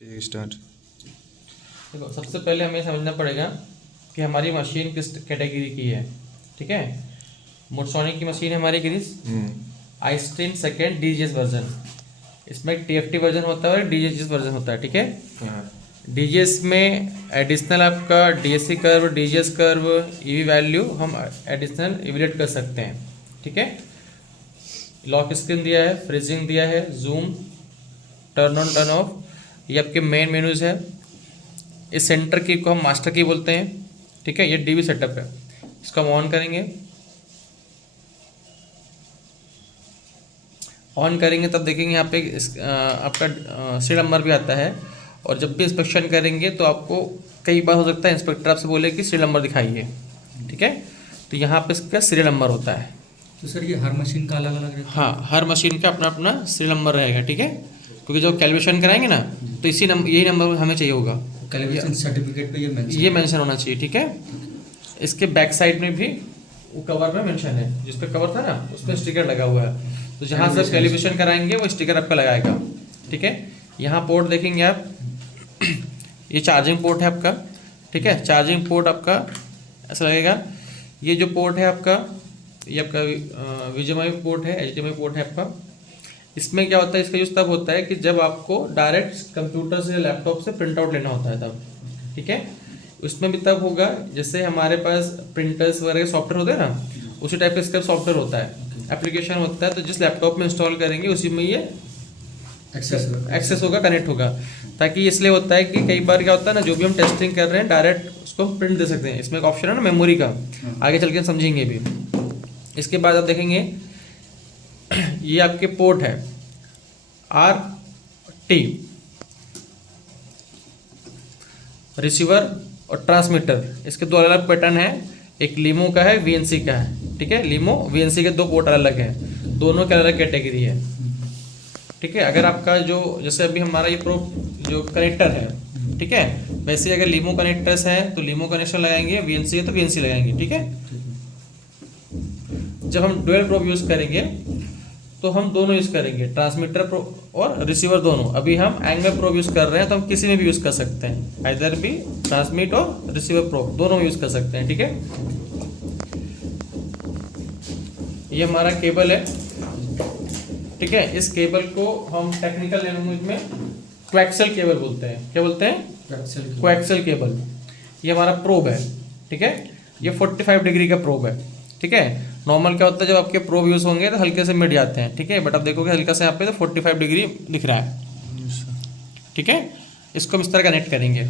Start. देखो, सबसे पहले हमें समझना पड़ेगा कि हमारी मशीन किस कैटेगरी की है। ठीक है, मोटसोनिक की मशीन है हमारी ग्रीस आइस्ट्रीन सेकेंड डीजीएस वर्जन। इसमें एक टीएफटी वर्जन होता है और डीजीएस वर्जन होता है। ठीक है, डीजीएस में एडिशनल आपका DSC curve, DGS curve, EV value हम एडिशनल इवेल्यूएट कर सकते हैं। ठीक है, लॉक स्क्रीन दिया है, फ्रीजिंग दिया है, zoom, turn on turn off, ये आपके मेन मेन्यूज है। इस सेंटर की को हम मास्टर की बोलते हैं। ठीक है, ये डीबी सेटअप है। इसको हम ऑन करेंगे, ऑन करेंगे तब देखेंगे यहाँ पे आपका सीरियल नंबर भी आता है। और जब भी इंस्पेक्शन करेंगे तो आपको कई बार हो सकता है इंस्पेक्टर आपसे बोले कि सीरियल नंबर दिखाइए। ठीक है, तो यहाँ पे इसका सीरियल नंबर होता है। तो सर ये हर मशीन का अलग अलग रहता है? हाँ, हर मशीन का अपना अपना सीरियल नंबर रहेगा। ठीक है, क्योंकि जब कैलकुलेशन कराएंगे ना तो इसी नंबर, यही नंबर हमें चाहिए होगा। कैलिब्रेशन सर्टिफिकेट पे ये मेंशन होना चाहिए। ठीक है, इसके बैक साइड में भी वो कवर में मेंशन है, जिस पे कवर था ना उस पर स्टिकर लगा हुआ है। तो जहाँ से कैलिब्रेशन कराएंगे वो स्टिकर आपका लगाएगा। ठीक है, यहाँ पोर्ट देखेंगे आप, ये चार्जिंग पोर्ट है आपका। ठीक है, चार्जिंग पोर्ट आपका ऐसा लगेगा। ये जो पोर्ट है आपका, ये आपका वीजीएमआई पोर्ट है, एचडीएमआई पोर्ट है आपका। इसमें क्या होता है, इसका यूज तब होता है कि जब आपको डायरेक्ट कंप्यूटर से, लैपटॉप से प्रिंट आउट लेना होता है तब। ठीक है, उसमें भी तब होगा जैसे हमारे पास प्रिंटर्स वगैरह सॉफ्टवेयर होते हैं ना, उसी टाइप का इसका सॉफ्टवेयर होता है, एप्लीकेशन होता है। तो जिस लैपटॉप में इंस्टॉल करेंगे उसी में ये एक्सेस होगा, कनेक्ट होगा। ताकि इसलिए होता है कि कई बार क्या होता है ना, जो भी हम टेस्टिंग कर रहे हैं डायरेक्ट उसको हम प्रिंट दे सकते हैं। इसमें एक ऑप्शन है ना मेमोरी का, आगे चल के समझेंगे भी। इसके बाद आप देखेंगे ये आपके पोर्ट है RT, रिसीवर और ट्रांसमीटर। इसके दो अलग अलग पैटर्न है, एक लीमो का है, VNC का है। ठीक है, लीमो VNC के दो पोर्ट अलग हैं, दोनों के अलग कैटेगरी है। ठीक है, अगर आपका जो जैसे अभी हमारा ये प्रो जो कनेक्टर है, ठीक है, वैसे अगर लीमो कनेक्टर्स हैं तो लीमो कनेक्शन लगाएंगे, VNC है तो VNC लगाएंगे। ठीक है, जब हम डुअल प्रोब यूज़ करेंगे तो हम दोनों यूज़ करेंगे, ट्रांसमीटर प्रोब और रिसीवर दोनों। अभी हम एंगल प्रोब यूज़ कर रहे हैं तो हम किसी में भी यूज़ कर सकते हैं, इधर भी ट्रांसमिट और रिसीवर प्रोब दोनों यूज़ कर सकते हैं। ठीक है, ये हमारा केबल है। ठीक है, इस केबल को हम टेक्निकल लैंग्वेज में कोएक्सियल केबल बोलते हैं। क्या बोलते हैं? Coaxial cable. ये हमारा प्रोब है। ठीक है, ये 45 डिग्री का प्रोब है। ठीक है, नॉर्मल क्या होता है जब आपके प्रोब यूज़ होंगे तो हल्के से मिट जाते हैं। ठीक है, बट आप देखोगे हल्का से यहाँ पे तो 45 डिग्री दिख रहा है। ठीक है, इसको हम इस तरह कनेक्ट करेंगे।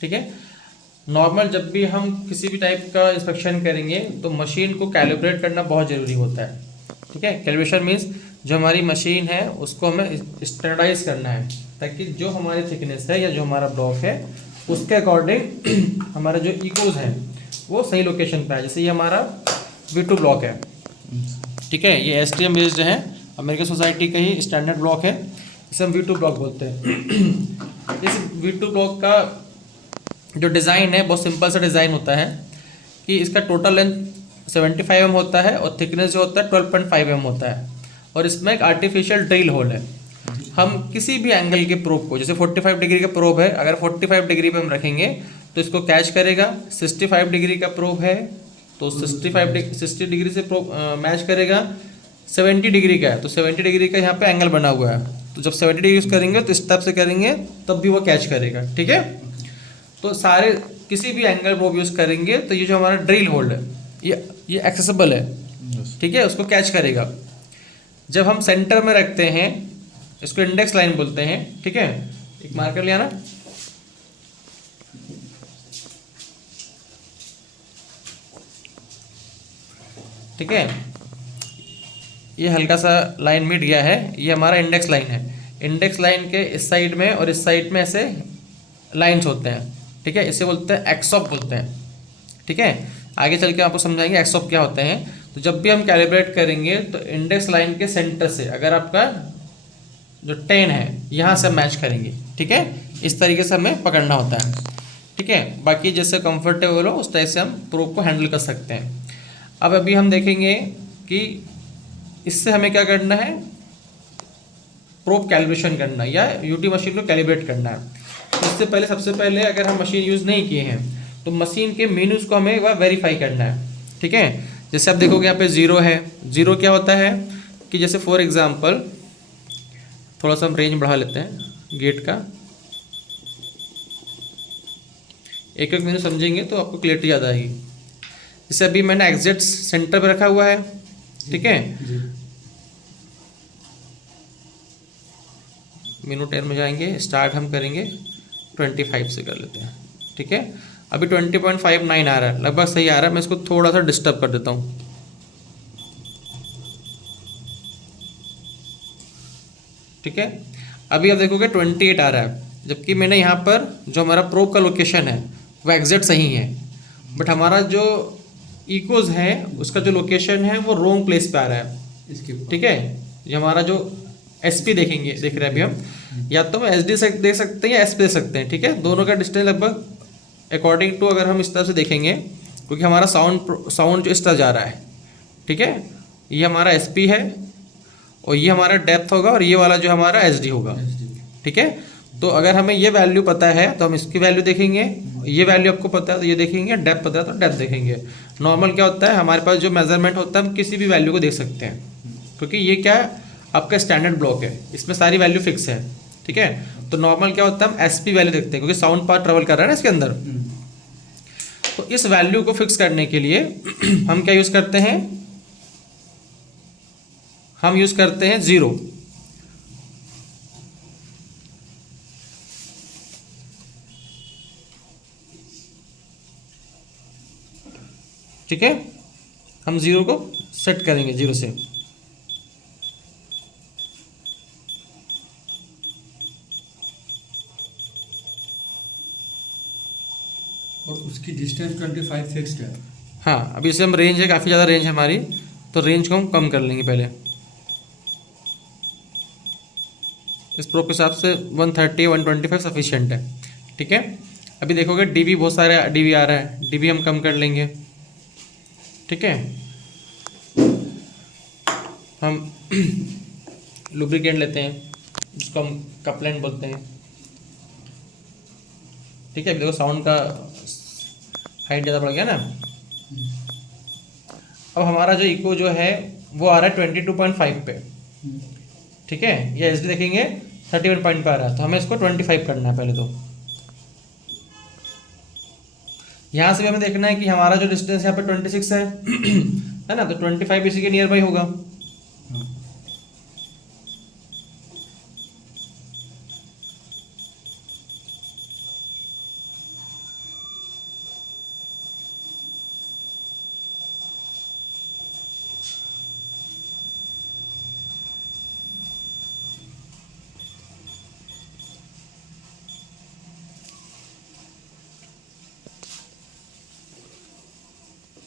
ठीक है, नॉर्मल जब भी हम किसी भी टाइप का इंस्पेक्शन करेंगे तो मशीन को कैलिब्रेट करना बहुत ज़रूरी होता है। ठीक है, कैलिब्रेशन मीन्स जो हमारी मशीन है उसको हमें स्टैंडर्डाइज करना है, ताकि जो हमारी थिकनेस है या जो हमारा ब्लॉक है उसके अकॉर्डिंग हमारा जो इकोज है वो सही लोकेशन पे है। जैसे ये हमारा V2 ब्लॉक है। ठीक है, ये STM बेस्ड है, अमेरिकन सोसाइटी का ही स्टैंडर्ड ब्लॉक है, इसे हम V2 ब्लॉक बोलते हैं। इस V2 ब्लॉक का जो डिज़ाइन है बहुत सिंपल सा डिज़ाइन होता है कि इसका टोटल लेंथ 75 mm होता है और थिकनेस जो होता है 12.5 mm होता है। और इसमें एक आर्टिफिशियल ड्रिल होल है। हम किसी भी एंगल के प्रोब को, जैसे 45 डिग्री का प्रोब है, अगर 45 डिग्री पे हम रखेंगे तो इसको कैच करेगा। 65 डिग्री का प्रोब है तो 60 डिग्री से प्रोब मैच करेगा। 70 डिग्री का है तो 70 डिग्री का यहाँ पे एंगल बना हुआ है, तो जब 70 डिग्री यूज़ करेंगे तो इस टाइप से करेंगे तब भी वो कैच करेगा। ठीक है, तो सारे किसी भी एंगल प्रोब यूज़ करेंगे तो ये जो हमारा ड्रिल होल्ड है ये एक्सेसिबल है। ठीक है, उसको कैच करेगा। जब हम सेंटर में रखते हैं, इसको इंडेक्स लाइन बोलते हैं। ठीक है, एक मार्कर ले आना। ठीक है, ये हल्का सा लाइन मिट गया है, ये हमारा इंडेक्स लाइन है। इंडेक्स लाइन के इस साइड में और इस साइड में ऐसे लाइंस होते हैं। ठीक है, इसे बोलते हैं एक्सॉप बोलते हैं। ठीक है, आगे चल के आपको समझाएंगे एक्सॉप क्या होते हैं। तो जब भी हम कैलिब्रेट करेंगे तो इंडेक्स लाइन के सेंटर से अगर आपका जो 10 है यहाँ से मैच करेंगे। ठीक है, इस तरीके से हमें पकड़ना होता है। ठीक है, बाकी जैसे कंफर्टेबल हो उस टाइप से हम प्रोब को हैंडल कर सकते हैं। अब अभी हम देखेंगे कि इससे हमें क्या करना है, प्रोब कैलिब्रेशन करना है या यूटी मशीन को कैलिब्रेट करना है। तो इससे पहले सबसे पहले अगर हम मशीन यूज़ नहीं किए हैं तो मशीन के मेनूज़ को हमें एक बार वेरीफाई करना है, ठीक है। जैसे आप देखोगे यहाँ पे 0 है, 0 क्या होता है कि जैसे फॉर एग्जांपल थोड़ा सा हम रेंज बढ़ा लेते हैं गेट का, एक एक मेनू समझेंगे तो आपको क्लियरिटी ज़्यादा आएगी। जैसे अभी मैंने एग्जिट सेंटर पे रखा हुआ है, ठीक है। मेनू 10 में जाएंगे, स्टार्ट हम करेंगे 25 से कर लेते हैं, ठीक है। अभी 20.59 आ रहा है, लगभग सही आ रहा है। मैं इसको थोड़ा सा डिस्टर्ब कर देता हूँ, ठीक है। अभी आप देखोगे 28 आ रहा है, जबकि मैंने यहाँ पर जो हमारा प्रोब का लोकेशन है वो एग्जैक्ट सही है, बट हमारा जो इकोज है उसका जो लोकेशन है वो रॉन्ग प्लेस पे आ रहा है इसके, ठीक है। ये हमारा जो एसपी देख रहे हैं अभी हम, या तो हम एसडी दे सकते हैं या एसपी दे सकते हैं, ठीक है। दोनों का डिस्टेंस लगभग अकॉर्डिंग टू अगर हम इस तरह से देखेंगे, क्योंकि हमारा साउंड जो इस तरह जा रहा है, ठीक है। ये हमारा एसपी है और ये हमारा डेप्थ होगा और ये वाला जो हमारा एसडी होगा, ठीक है। तो अगर हमें ये वैल्यू पता है तो हम इसकी वैल्यू देखेंगे, ये वैल्यू आपको पता है तो ये देखेंगे, डेप्थ पता है तो डेप्थ देखेंगे। नॉर्मल क्या होता है, हमारे पास जो मेजरमेंट होता है हम किसी भी वैल्यू को देख सकते हैं, क्योंकि ये क्या है आपका स्टैंडर्ड ब्लॉक है, इसमें सारी वैल्यू फिक्स है, ठीक है। तो नॉर्मल क्या होता है हम एसपी वैल्यू देखते हैं, क्योंकि साउंड पार्ट ट्रेवल कर रहा है ना इसके अंदर। तो इस वैल्यू को फिक्स करने के लिए हम क्या यूज़ करते हैं, हम यूज़ करते हैं 0, ठीक है। हम 0 को सेट करेंगे 0 से, और उसकी डिस्टेंस 25 फिक्स्ड है। हाँ, अभी इसे हम रेंज है, काफ़ी ज़्यादा रेंज है हमारी, तो रेंज को हम कम कर लेंगे पहले। इस प्रो के हिसाब से 130 125 सफिशिएंट है, ठीक है। अभी देखोगे डीबी बहुत सारे डीबी आ रहा है, डीबी हम कम कर लेंगे, ठीक है। हम लुब्रिकेंट लेते हैं जिसको हम कपलेंट बोलते हैं, ठीक है। अभी देखो साउंड का हाइट ज़्यादा बढ़ गया ना। अब हमारा जो इको जो है वो आ रहा है 22.5 पे, ठीक है। ये एसडी देखेंगे 31 पॉइंट पे आ रहा है, तो हमें इसको 25 करना है पहले। तो यहाँ से भी हमें देखना है कि हमारा जो डिस्टेंस यहाँ पे 26 है ना, तो 25 इसी के नियर बाई होगा।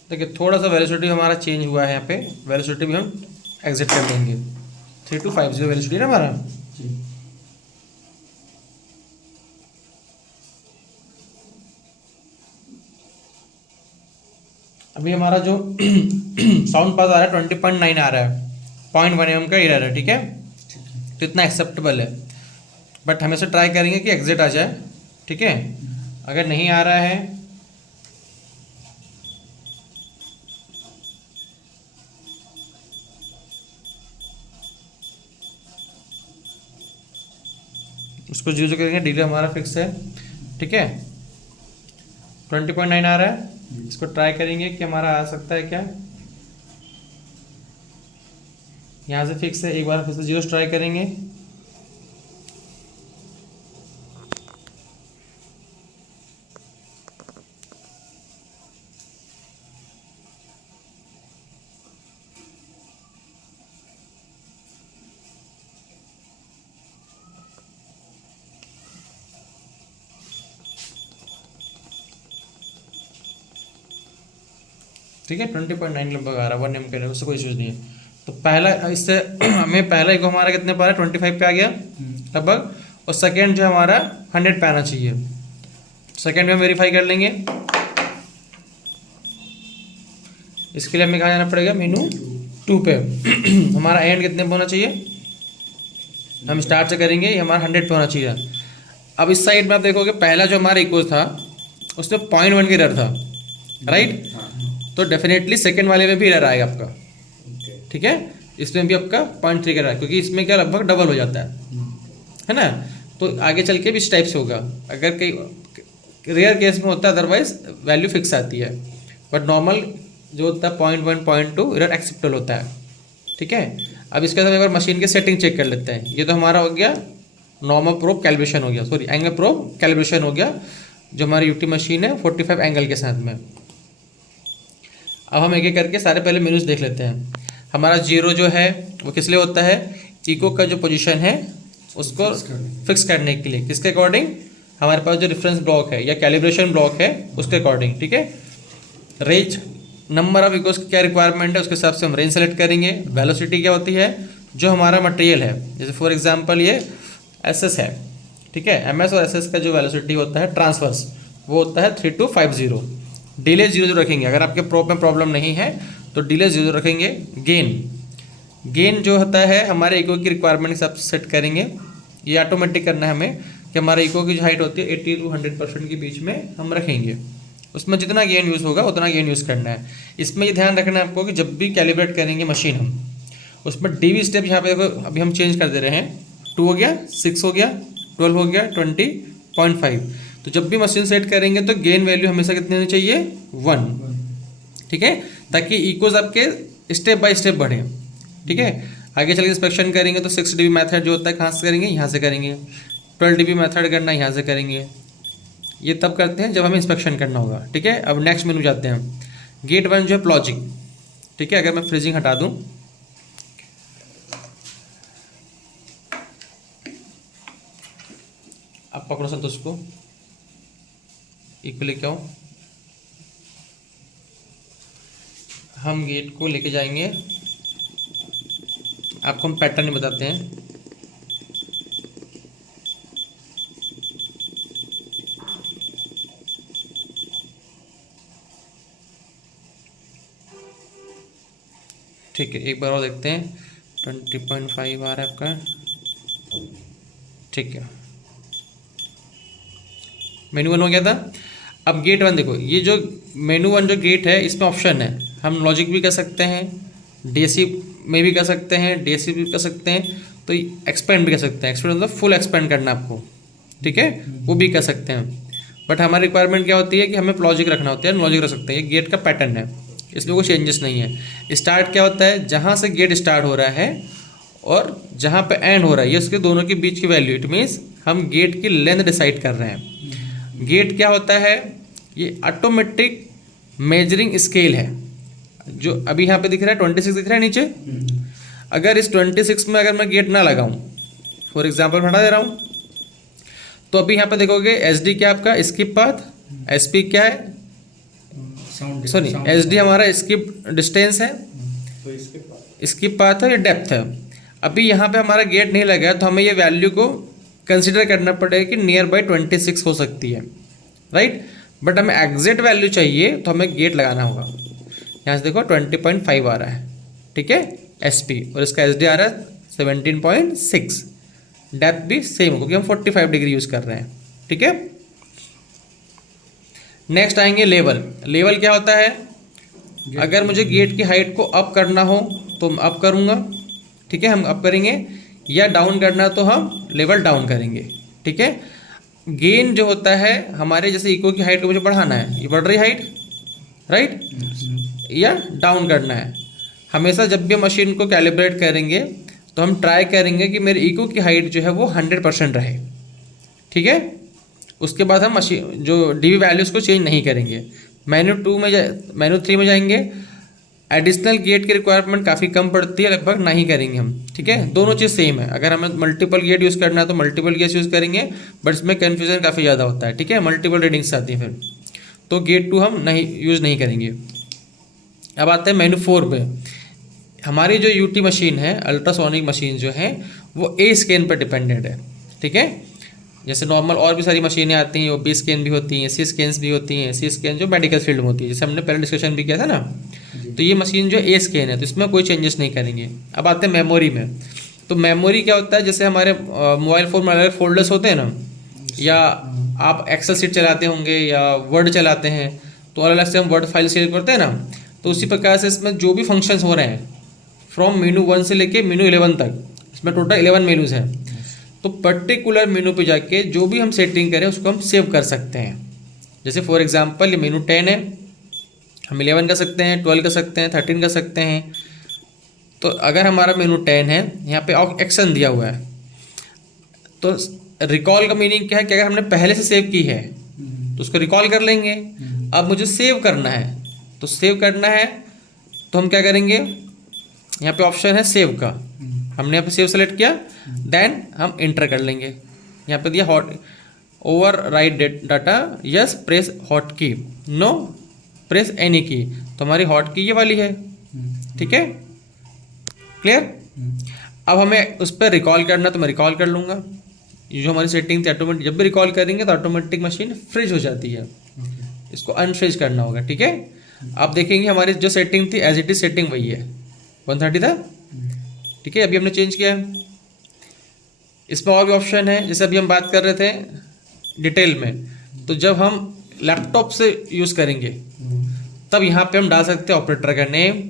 देखिए थोड़ा सा वेलोसिटी हमारा चेंज हुआ है यहाँ पे, वेलोसिटी भी हम एग्जिट कर लेंगे। 3250 वेलोसिटी ना हमारा। अभी हमारा जो साउंड पास आ रहा है 20.9 आ रहा है, 0.1 mm का एरर है, ठीक है। तो इतना एक्सेप्टेबल है, बट हमेशा ट्राई करेंगे कि एग्जिट आ जाए, ठीक है। अगर नहीं आ रहा है उसको 0 करेंगे, डिले हमारा फिक्स है, ठीक है। 20.9 आ रहा है, इसको ट्राई करेंगे कि हमारा आ सकता है क्या। यहाँ से फिक्स है, एक बार फिर से 0 ट्राई करेंगे। ठीक है, 20.9 लगभग आ रहा है, 1 एम का, उससे कोई इश्यूज नहीं है। तो पहला इससे हमें पहला इको हमारा कितने पर है, 25 पे आ गया लगभग, और सेकेंड जो हमारा 100 पे आना चाहिए। सेकेंड में हम वेरीफाई कर लेंगे। इसके लिए हमें कहाँ जाना पड़ेगा, मेनू 2 पे। हमारा एंड कितने पे होना चाहिए, हम स्टार्ट से करेंगे, ये हमारा 100 पे होना चाहिए। अब इस साइड में आप देखोगे पहला जो हमारा इक्वल था उसमें 0.1 का एरर था, राइट। तो डेफिनेटली सेकेंड वाले में भी एरर आएगा आपका, ठीक है। इसमें भी आपका 0.3 का एरर, क्योंकि इसमें क्या लगभग डबल हो जाता है ना। तो आगे चल के भी इस टाइप से होगा, अगर कई रेयर केस में होता है, अदरवाइज वैल्यू फिक्स आती है। बट नॉर्मल जो होता है 0.1 0.2 एरर एक्सेप्टेबल होता है, ठीक है। अब इसके साथ एक बार मशीन की सेटिंग चेक कर लेते हैं। ये तो हमारा हो गया नॉर्मल प्रोब कैलिब्रेशन हो गया, सॉरी एंगल प्रोब कैलिब्रेशन हो गया, जो हमारी यूटी मशीन है 45 एंगल के साथ में। अब हम एक एक करके सारे पहले मेनूज देख लेते हैं। हमारा 0 जो है वो किस लिए होता है, इको का जो पोजीशन है उसको फिक्स करने के लिए, किसके अकॉर्डिंग, हमारे पास जो रेफरेंस ब्लॉक है या कैलिब्रेशन ब्लॉक है उसके अकॉर्डिंग, ठीक है। रेंज नंबर ऑफ इकोस की क्या रिक्वायरमेंट है उसके हिसाब से हम रेंज सेलेक्ट करेंगे। वेलोसिटी क्या होती है, जो हमारा मटेरियल है, जैसे फॉर एग्जांपल ये एसएस है, ठीक है। एमएस और एसएस का जो वेलोसिटी होता है ट्रांसवर्स वो होता है 3250। डिले 0 रखेंगे, अगर आपके प्रोब में प्रॉब्लम नहीं है तो डिले 0 रखेंगे। गेन जो होता है हमारे इको की रिक्वायरमेंट के हिसाब से सेट करेंगे। ये ऑटोमेटिक करना है हमें कि हमारे इको की जो हाइट होती है 80 to 100% के बीच में हम रखेंगे। उसमें जितना गेन यूज़ होगा उतना गेन यूज़ करना है। इसमें ये ध्यान रखना है आपको कि जब भी कैलिब्रेट करेंगे मशीन हम, उसमें डीवी स्टेप यहाँ पे देखो अभी हम चेंज कर दे रहे हैं। 2 हो गया, 6 हो गया, 12 हो गया, 20.5। तो जब भी मशीन सेट करेंगे तो गेन वैल्यू हमेशा कितनी होनी चाहिए, 1, ठीक है, ताकि इकोज आपके स्टेप बाय स्टेप बढ़े, ठीक है। आगे चल के इंस्पेक्शन करेंगे तो 6 dB मेथड जो होता है कहाँ से करेंगे, यहाँ से करेंगे। 12 dB मेथड करना यहाँ से करेंगे। ये तब करते हैं जब हमें इंस्पेक्शन करना होगा, ठीक है। अब नेक्स्ट मेनू जाते हैं। गेट 1 जो है प्लॉजिंग, ठीक है। अगर मैं फ्रीजिंग हटा दूँ, आप पकड़ो संतोष को, इक्वली क्या हो, हम गेट को लेके जाएंगे। आपको हम पैटर्न ही बताते हैं। ठीक है, एक बार और देखते हैं। 20.5 आ रहा है आपका, ठीक है। मेनू 1 हो गया था। अब गेट 1 देखो, ये जो मेनू 1 जो गेट है इसमें ऑप्शन है, हम लॉजिक भी कर सकते हैं, डीएससी में भी कर सकते हैं, डीएससी भी कर सकते हैं, तो एक्सपेंड भी कर सकते हैं। एक्सपेंड मतलब फुल एक्सपेंड करना आपको, ठीक है, वो भी कर सकते हैं। बट हमारी रिक्वायरमेंट क्या होती है कि हमें लॉजिक रखना होता है, लॉजिक रख सकते हैं। ये गेट का पैटर्न है, इसमें कोई चेंजेस नहीं है। स्टार्ट क्या होता है, जहाँ से गेट स्टार्ट हो रहा है और जहाँ पे एंड हो रहा है, ये उसके दोनों के बीच की वैल्यू, इट मीन्स हम गेट की लेंथ डिसाइड कर रहे हैं। गेट क्या होता है, ये ऑटोमेटिक मेजरिंग स्केल है, जो अभी यहाँ पे दिख रहा है 26 दिख रहा है नीचे। अगर इस 26 में अगर मैं गेट ना लगाऊं, फॉर एग्जांपल हटा दे रहा हूँ, तो अभी यहाँ पे देखोगे एसडी क्या आपका स्किप पाथ, एसपी क्या है, सॉरी एसडी हमारा स्किप डिस्टेंस है, स्किप पाथ है, ये डेप्थ है। अभी यहाँ पे हमारा गेट नहीं लगा है तो हमें ये वैल्यू को कंसिडर करना पड़ेगा कि नियर बाई 26 हो सकती है, राइट। बट हमें एग्जैक्ट वैल्यू चाहिए तो हमें गेट लगाना होगा। यहाँ से देखो 20.5 आ रहा है, ठीक है, एसपी, और इसका एसडी आ रहा है 17.6। डेप्थ भी सेम होगा क्योंकि हम 45 डिग्री यूज़ कर रहे हैं, ठीक है। नेक्स्ट आएंगे लेवल। लेवल क्या होता है, अगर मुझे गेट की हाइट को अप करना हो तो मैं अप करूँगा, ठीक है, हम अप करेंगे, या डाउन करना तो हम लेवल डाउन करेंगे, ठीक है। गेन जो होता है हमारे, जैसे इको की हाइट को मुझे बढ़ाना है, ये बढ़ रही हाइट, राइट, या डाउन करना है। हमेशा जब भी मशीन को कैलिब्रेट करेंगे तो हम ट्राई करेंगे कि मेरी इको की हाइट जो है वो 100% रहे, ठीक है। उसके बाद हम मशीन जो डीवी वैल्यूज़ को चेंज नहीं करेंगे। मेनू 3 में जाएंगे। एडिशनल गेट की रिक्वायरमेंट काफ़ी कम पड़ती है, लगभग ना ही करेंगे हम, ठीक है। दोनों चीज़ सेम है। अगर हमें मल्टीपल गेट यूज़ करना है तो मल्टीपल गेट यूज़ करेंगे, बट इसमें कन्फ्यूजन काफ़ी ज़्यादा होता है, ठीक है, मल्टीपल रीडिंग्स आती है फिर, तो गेट 2 हम नहीं यूज़ नहीं करेंगे। अब आते हैं मेनू 4 पे। हमारी जो यूटी मशीन है, अल्ट्रासोनिक मशीन जो है वो ए स्कैन पर डिपेंडेंट है, ठीक है। जैसे नॉर्मल और भी सारी मशीनें आती हैं, वो बी स्कैन भी होती हैं, सी स्कैन्स भी होती हैं। सी स्कैन जो मेडिकल फील्ड में होती है, जैसे हमने पहले डिस्कशन भी किया था ना, तो ये मशीन जो ए स्कैन है तो इसमें कोई चेंजेस नहीं करेंगे। अब आते हैं मेमोरी में। तो मेमोरी क्या होता है, जैसे हमारे मोबाइल फ़ोन में अलग फोल्डर्स होते हैं ना, या आप एक्सेल शीट चलाते होंगे या वर्ड चलाते हैं, तो अलग अलग से हम वर्ड फाइल सेव करते हैं ना, तो उसी प्रकार से इसमें जो भी फंक्शंस हो रहे हैं फ्रॉम मेनू 1 से लेके मेनू 11 तक, इसमें टोटल 11 मेनूज़ हैं, तो पर्टिकुलर मेनू पे जाके जो भी हम सेटिंग करें उसको हम सेव कर सकते हैं। जैसे फॉर एग्जांपल ये मेनू 10 है, हम 11 कर सकते हैं, 12 कर सकते हैं, 13 कर सकते हैं। तो अगर हमारा मेनू 10 है, यहाँ पे एक्शन दिया हुआ है, तो रिकॉल का मीनिंग क्या है कि अगर हमने पहले से सेव की है तो उसको रिकॉल कर लेंगे। अब मुझे सेव करना है, तो सेव करना है तो हम क्या करेंगे, यहाँ पे ऑप्शन है सेव का, हमने यहाँ पे सेव सेलेक्ट किया, देन हम इंटर कर लेंगे। यहाँ पे दिया hot over right data, yes press hot की, नो प्रेस एनी की, तो हमारी हॉट की ये वाली है, ठीक है, क्लियर। अब हमें उस पर रिकॉल करना, तो मैं रिकॉल कर लूँगा। ये जो हमारी सेटिंग थी ऑटोमेटिक, जब भी रिकॉल करेंगे तो ऑटोमेटिक मशीन फ्रीज हो जाती है, इसको अनफ्रीज करना होगा, ठीक है। आप देखेंगे हमारी जो सेटिंग थी एज इट इज सेटिंग वही है, 130 था, ठीक है। अभी हमने चेंज किया है। इसमें और भी ऑप्शन है, जैसे अभी हम बात कर रहे थे डिटेल में, तो जब हम लैपटॉप से यूज़ करेंगे तब यहाँ पे हम डाल सकते हैं ऑपरेटर का नेम,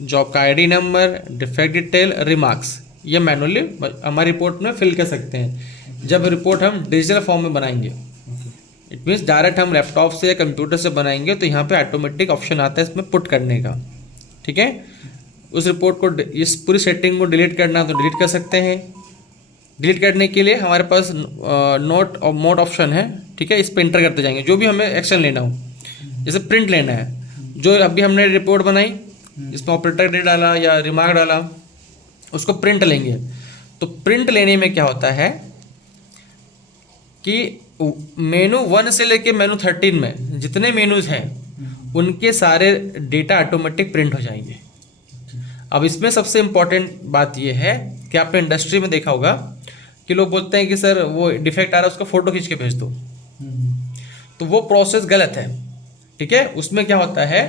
जॉब का ID number, defect detail, remarks, ये मैनुअली हमारी रिपोर्ट में फिल कर सकते हैं जब रिपोर्ट हम डिजिटल फॉर्म में बनाएंगे। इट मीन्स डायरेक्ट हम लैपटॉप से या कंप्यूटर से बनाएंगे तो यहाँ पे ऑटोमेटिक ऑप्शन आता है इसमें पुट करने का, ठीक है। उस रिपोर्ट को, इस पूरी सेटिंग को डिलीट करना तो डिलीट कर सकते हैं। डिलीट करने के लिए हमारे पास नोट और मोड ऑप्शन है, ठीक है, इस पर इंटर करते जाएंगे जो भी हमें एक्शन लेना हो। जैसे प्रिंट लेना है, जो अभी हमने रिपोर्ट बनाई जिसमें ऑपरेटर डेट डाला या रिमार्क डाला, उसको प्रिंट लेंगे। तो प्रिंट लेने में क्या होता है कि मेनू 1 से लेके मेनू 13 में जितने मेनूज़ हैं उनके सारे डेटा ऑटोमेटिक प्रिंट हो जाएंगे। अब इसमें सबसे इम्पॉर्टेंट बात यह है कि आपने इंडस्ट्री में देखा होगा कि लोग बोलते हैं कि सर वो डिफेक्ट आ रहा है उसको फ़ोटो खींच के भेज दो, तो वो प्रोसेस गलत है, ठीक है। उसमें क्या होता है,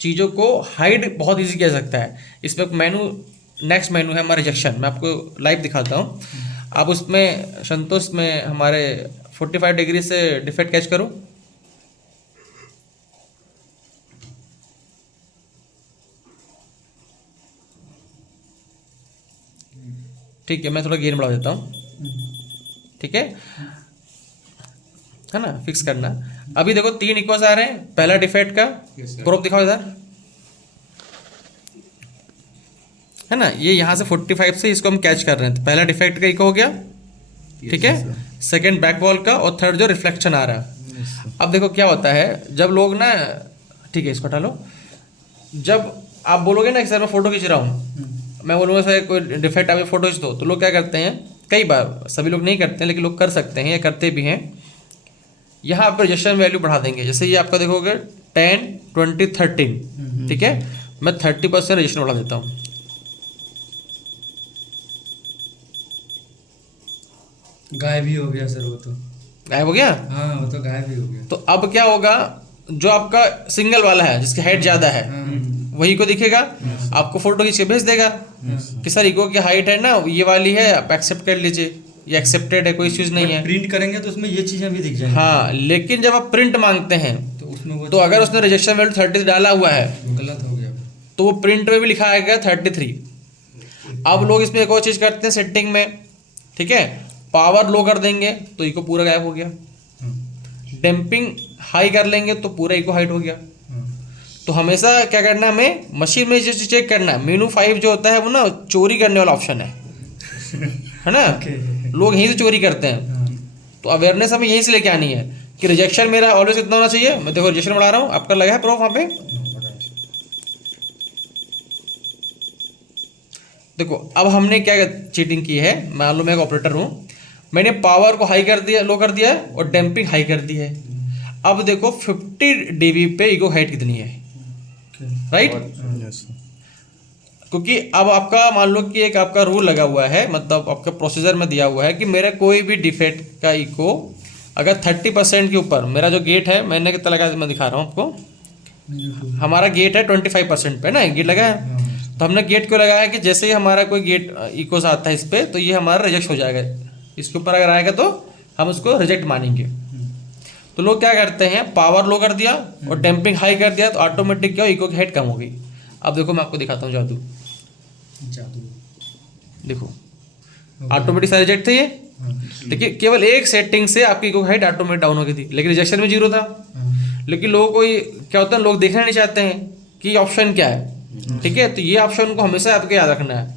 चीज़ों को हाइड बहुत इजी किया जा सकता है। इसमें मेनू, नेक्स्ट मेनू है हमारा रिजेक्शन, मैं आपको लाइव दिखाता हूँ। आप उसमें संतोष में हमारे 45 डिग्री से डिफेक्ट कैच करो, ठीक है, मैं थोड़ा गेन बढ़ा देता हूँ, ठीक है ना, फिक्स करना। अभी देखो 3 इक्वल्स आ रहे हैं, पहला डिफेक्ट का क्रॉप दिखाओ इधर, है ना, ये यहाँ से 45 से इसको हम कैच कर रहे हैं, तो पहला डिफेक्ट का इको हो गया, ठीक है, सेकंड बैक वॉल का, और थर्ड जो रिफ्लेक्शन आ रहा है। अब देखो क्या होता है, जब लोग ना, ठीक है इसको हटा लो, जब आप बोलोगे ना कि सर मैं फ़ोटो खींच रहा हूँ, मैं बोलूँगा सर कोई डिफेक्ट आप फ़ोटो खींच दो, तो लोग क्या करते हैं, कई बार, सभी लोग नहीं करते हैं लेकिन लोग कर सकते हैं या करते भी हैं, यहाँ पर रिजेक्शन वैल्यू बढ़ा देंगे। जैसे ये आपका देखोगे 10, 20, 13, ठीक है, मैं 30% रिजेक्शन बढ़ा देता हूँ, गायब ही हो गया सर, वो तो गायब हो गया। हाँ, वो तो गायब ही हो गया। तो अब क्या होगा, जो आपका सिंगल वाला है जिसकी हाइट ज़्यादा है वही को दिखेगा, आपको फोटो खींच के भेज देगा कि सर इको की हाइट है ना ये वाली है, आप एक्सेप्ट कर लीजिए, ये एक्सेप्टेड है, कोई चीज़ नहीं है। प्रिंट करेंगे तो उसमें ये चीज़ें भी दिख जाएंगी। हाँ, लेकिन जब आप प्रिंट मांगते हैं तो उसमें वो तो अगर उसने रिजेक्शन वैल्यू 30 डाला हुआ है वो गलत हो गया, तो वो प्रिंट में भी लिखा आएगा 33। अब लोग इसमें एक और चीज़ करते हैं सेटिंग में, ठीक है, पावर लो कर देंगे तो इको पूरा गायब हो गया, डैम्पिंग हाई कर लेंगे तो पूरा इको हाइट हो गया। तो हमेशा क्या करना है, हमें मशीन में जैसे चेक करना है, मेनू 5 जो होता है वो ना चोरी करने वाला ऑप्शन है ना, लोग यहीं से चोरी करते हैं। तो अवेयरनेस हमें यहीं से लेके आनी है कि रिजेक्शन मेरा ऑलवेज कितना होना चाहिए। मैं देखो रिजेक्शन बढ़ा रहा हूँ, आपका लगा है प्रूफ वहाँ पे, देखो अब हमने क्या चीटिंग की है, मान लो मैं एक ऑपरेटर हूँ, मैंने पावर को हाई कर दिया, लो कर दिया है, और डैम्पिंग हाई कर दी है। अब देखो 50 dB पे इको हाइट कितनी है, राइट, क्योंकि अब आपका मान लो कि एक आपका रूल लगा हुआ है, मतलब आपका प्रोसीजर में दिया हुआ है कि मेरा कोई भी डिफेक्ट का इको अगर 30% के ऊपर, मेरा जो गेट है मैंने कितना लगा मैं दिखा रहा हूँ आपको, हमारा गेट है 25% पे ना, गेट लगा है, तो हमने गेट क्यों लगाया है कि जैसे ही हमारा कोई गेट इक्वल्स आता है इस पर, तो ये हमारा रिजेक्ट हो जाएगा। इसके ऊपर अगर आएगा तो हम उसको रिजेक्ट मानेंगे। तो लोग क्या करते हैं, पावर लो कर दिया और डैम्पिंग हाई कर दिया, तो ऑटोमेटिक क्या इको की हाइट कम हो गई। अब देखो मैं आपको दिखाता हूँ जादू। देखो ऑटोमेटिक सारे रिजेक्ट थे ये। देखिए केवल एक सेटिंग से आपकी इको की हाइट ऑटोमेटिक डाउन हो गई थी, लेकिन रिजेक्शन में 0 था। लेकिन लोगों को क्या होता है, लोग देखना नहीं चाहते हैं कि ऑप्शन क्या है। ठीक है, तो ये ऑप्शन उनको हमेशा आपको याद रखना है।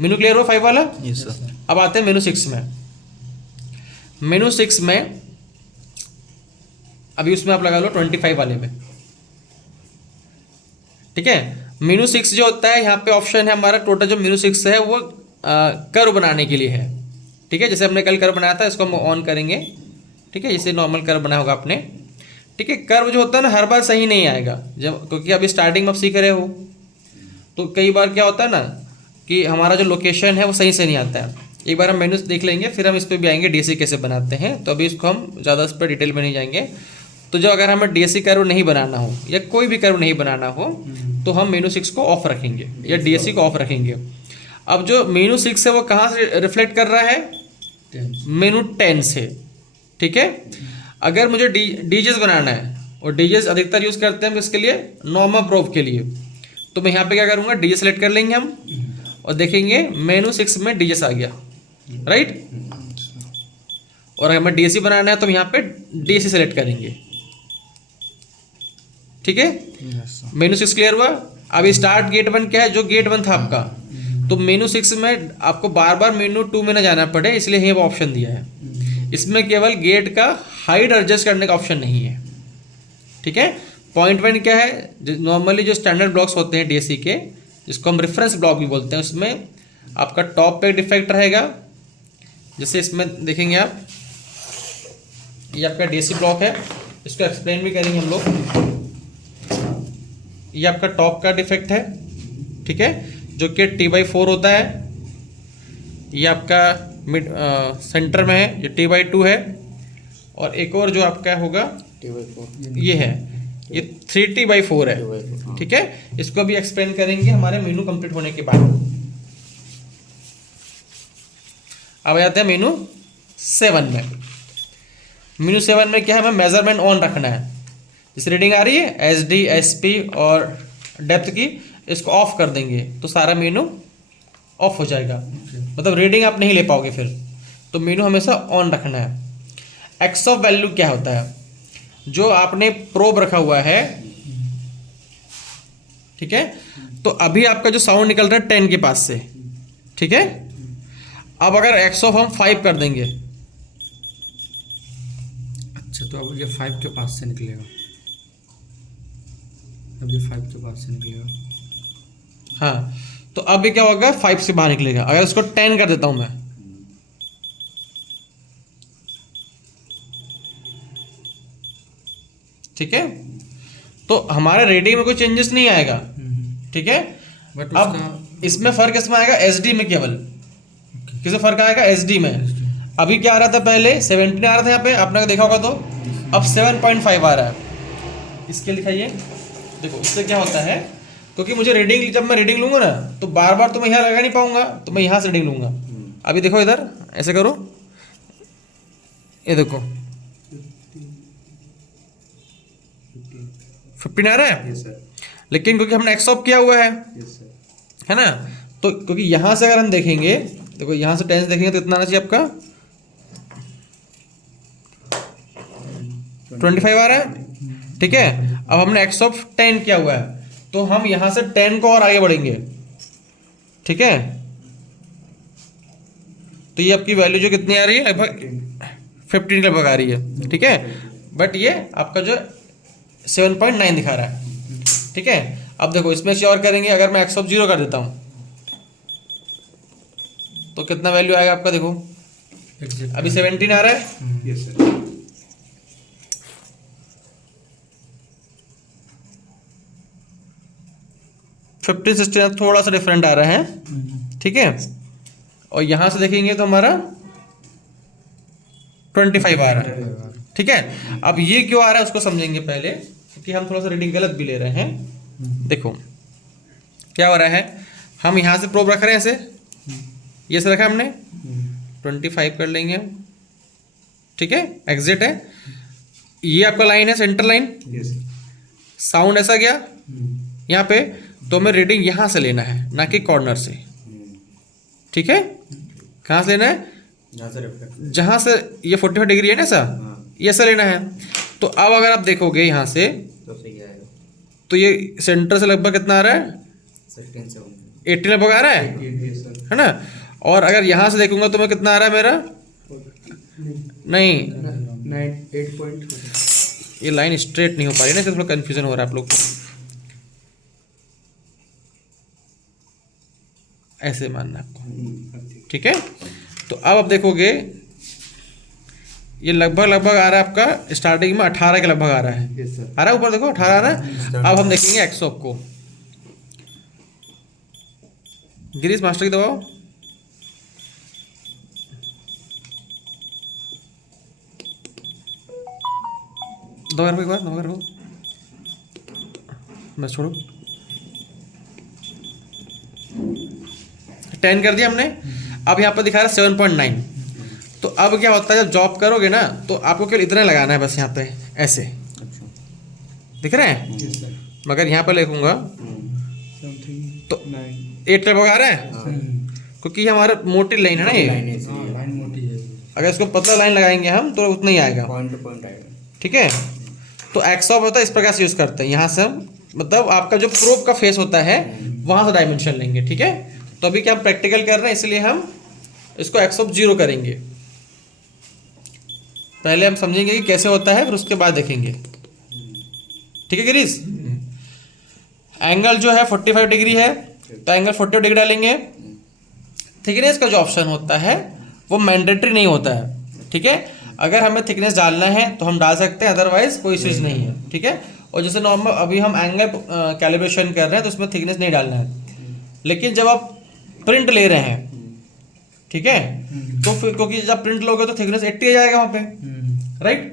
मेनू क्लियर हो 5 वाला? Yes sir. अब आते हैं मेनू 6 में। मेनू 6 में अभी उसमें आप लगा लो 25 वाले में। ठीक है, मेनू 6 जो होता है, यहाँ पे ऑप्शन है हमारा टोटल जो मेनू 6 है वो कर्व बनाने के लिए है। ठीक है, जैसे हमने कल कर्व बनाया था, इसको हम ऑन करेंगे। ठीक है, जैसे नॉर्मल कर्व बनाया होगा आपने। ठीक है, कर्व जो होता है ना हर बार सही नहीं आएगा, जब क्योंकि अभी स्टार्टिंग में आप सीख रहे हो, तो कई बार क्या होता है ना कि हमारा जो लोकेशन है वो सही से नहीं आता है। एक बार हम मेनू देख लेंगे, फिर हम इस पर भी आएंगे डीएससी कैसे बनाते हैं। तो अभी इसको हम ज़्यादा इस पर डिटेल में नहीं जाएंगे। तो जो अगर हमें डीएससी कर्व नहीं बनाना हो या कोई भी कर्व नहीं बनाना हो, तो हम मेनू 6 को ऑफ रखेंगे या डीएससी को ऑफ रखेंगे। अब जो मेनू 6 है वो कहाँ से रिफ्लेक्ट कर रहा है? मेनू 10 से। ठीक है, अगर मुझे डीजेस बनाना है, और डीजेस अधिकतर यूज़ करते हैं इसके लिए नॉर्मल प्रोब के लिए, तो मैं यहाँ पे क्या करूँगा, डीजे सेलेक्ट कर लेंगे हम और देखेंगे मेनू 6 में डीजेस आ गया, राइट। और अगर हमें डीएससी बनाना है तो यहाँ पे डीएससी सेलेक्ट करेंगे। ठीक है, मेनू 6 क्लियर हुआ। अभी स्टार्ट गेट 1 क्या है, जो गेट 1 था आपका, तो मेनू 6 में आपको बार बार मेनू 2 में ना जाना पड़े, इसलिए ये वो ऑप्शन दिया है। इसमें केवल गेट का हाइट एडजस्ट करने का ऑप्शन नहीं है। ठीक है, पॉइंट 1 क्या है, नॉर्मली जो स्टैंडर्ड ब्लॉक्स होते हैं डीएससी के, जिसको हम रेफरेंस ब्लॉक भी बोलते हैं, उसमें आपका टॉप पे डिफेक्ट रहेगा। जैसे इसमें देखेंगे आप, ये आपका डीएससी ब्लॉक है, इसको एक्सप्लेन भी करेंगे हम लोग। ये आपका टॉप का डिफेक्ट है। ठीक है, जो कि T/4 होता है। ये आपका मिड सेंटर में है, ये T/2 है। और एक और जो आपका होगा ये है, ये 3T/4 है। ठीक है, इसको भी एक्सप्लेन करेंगे हमारे मेनू कंप्लीट होने के बाद। अब आते हैं मेनू 7 में। मेनू 7 में क्या है, हमें मेजरमेंट ऑन रखना है। जैसे रीडिंग आ रही है SD, SP और डेप्थ की, इसको ऑफ कर देंगे तो सारा मेनू ऑफ हो जाएगा। मतलब रीडिंग आप नहीं ले पाओगे फिर। तो मेनू हमेशा ऑन रखना है। एक्स ऑफ वैल्यू क्या होता है, जो आपने प्रोब रखा हुआ है। ठीक है, तो अभी आपका जो साउंड निकल रहा है 10 के पास से। ठीक है, अब अगर एक्स ऑफ हम 5 कर देंगे, अच्छा, तो अब ये 5 के पास से निकलेगा। अब ये 5 के पास से निकलेगा। हाँ, तो अब ये क्या होगा, 5 से बाहर निकलेगा। अगर इसको 10 कर देता हूं मैं, ठीक है, तो हमारे रेडिंग में कोई चेंजेस नहीं आएगा। ठीक है, बट अब इसमें फर्क इसमें आएगा एसडी में। केवल किसे फर्क आएगा, एसडी में। अभी क्या आ रहा था, पहले 17 आ रहा था यहाँ पे, आपने देखा होगा। तो अब 7.5 आ रहा है। इसके लिखाइए, देखो इससे क्या होता है, क्योंकि मुझे रीडिंग, जब मैं रीडिंग लूंगा ना, तो बार बार तो मैं यहाँ लगा नहीं पाऊंगा, तो मैं यहाँ से रीडिंग लूंगा। अभी देखो इधर ऐसे करो, ये देखो 15 आ रहा है। लेकिन क्योंकि हमने एक्स ऑफ किया हुआ है ना, तो क्योंकि यहाँ से अगर हम देखेंगे, देखो यहाँ से 10 देखेंगे तो इतना आना चाहिए आपका 25 आ रहा है। ठीक है, अब हमने एक्स ऑफ 10 किया हुआ है, तो हम यहाँ से 10 को और आगे बढ़ेंगे। ठीक है, तो ये आपकी वैल्यू जो कितनी आ रही है, लगभग 15 के लगभग आ रही है। ठीक है, बट ये आपका जो 7.9 दिखा रहा है। ठीक है, अब देखो इसमें से और करेंगे, अगर मैं एक्स ऑफ 0 कर देता हूं तो कितना वैल्यू आएगा आपका, देखो अभी 17 आ रहा है। Yes sir. 15, 16 थोड़ा सा डिफरेंट आ रहा है। ठीक है, और यहां से देखेंगे तो हमारा 25 आ रहा है। ठीक है, अब ये क्यों आ रहा है उसको समझेंगे पहले, क्योंकि हम थोड़ा सा रीडिंग गलत भी ले रहे हैं। देखो क्या हो रहा है, हम यहाँ से प्रोब रख रहे हैं ऐसे, ये से रखा हमने 25 कर लेंगे हम, ठीक है। एग्जिट है, ये आपका लाइन है सेंटर लाइन, साउंड ऐसा गया यहाँ पे, तो हमें रीडिंग यहाँ से लेना है ना कि कॉर्नर से, ठीक है। कहाँ से लेना है? जहाँ से ये 45 डिग्री है ना सर, ये ऐसा लेना है। तो अब अगर आप देखोगे यहाँ से तो ये सेंटर से लगभग कितना आ रहा है? 18 लगभग आ रहा है ना। और अगर यहाँ से देखूंगा तो मैं कितना आ रहा है मेरा? नहीं, 8 ये लाइन स्ट्रेट नहीं हो पा रही ना, थोड़ा कंफ्यूजन हो रहा है आप लोग को। ऐसे मानना आपको, ठीक है। तो अब आप देखोगे ये लगभग आ रहा है आपका स्टार्टिंग में 18 के लगभग आ रहा है, आ रहा है ऊपर देखो 18 आ रहा है। अब हम देखेंगे एक्सऑप को, गिरीश मास्टर की दबाओ, दो एक बार दो, बस छोड़ो, 10 कर दिया हमने। अब यहाँ पर दिखा रहा है 7.9। तो अब क्या होता है जब जॉब करोगे ना तो आपको केवल इतना लगाना है बस, यहाँ पे ऐसे दिख रहे हैं। मगर यहाँ पर लिखूंगा तो 8 लगभग आ रहा है, क्योंकि ये हमारा मोटी लाइन है ना, ये अगर इसको पतला लाइन लगाएंगे हम तो उतना ही आएगा, ठीक है। तो एक्सऑप होता है इस प्रकार से यूज करते हैं, यहाँ से हम मतलब आपका जो प्रोब का फेस होता है वहां से डायमेंशन लेंगे, ठीक है। तो अभी क्या हम प्रैक्टिकल कर रहे हैं इसलिए हम इसको एक्सऑप 0 करेंगे। पहले हम समझेंगे कि कैसे होता है, फिर उसके बाद देखेंगे, ठीक है गिरीश। एंगल जो है 45 डिग्री है, तो एंगल 45 डिग्री डालेंगे। थिकनेस का जो ऑप्शन होता है वो मैंडेटरी नहीं होता है, ठीक है। अगर हमें थिकनेस डालना है तो हम डाल सकते हैं, अदरवाइज कोई चीज़ नहीं है, ठीक है। और जैसे नॉर्मल अभी हम एंगल कैलिब्रेशन कर रहे हैं तो उसमें थिकनेस नहीं डालना है। लेकिन जब आप प्रिंट ले रहे हैं, ठीक है, तो फिर क्योंकि जब प्रिंट लोगे तो थिकनेस 80 आ जाएगा वहाँ पे, राइट,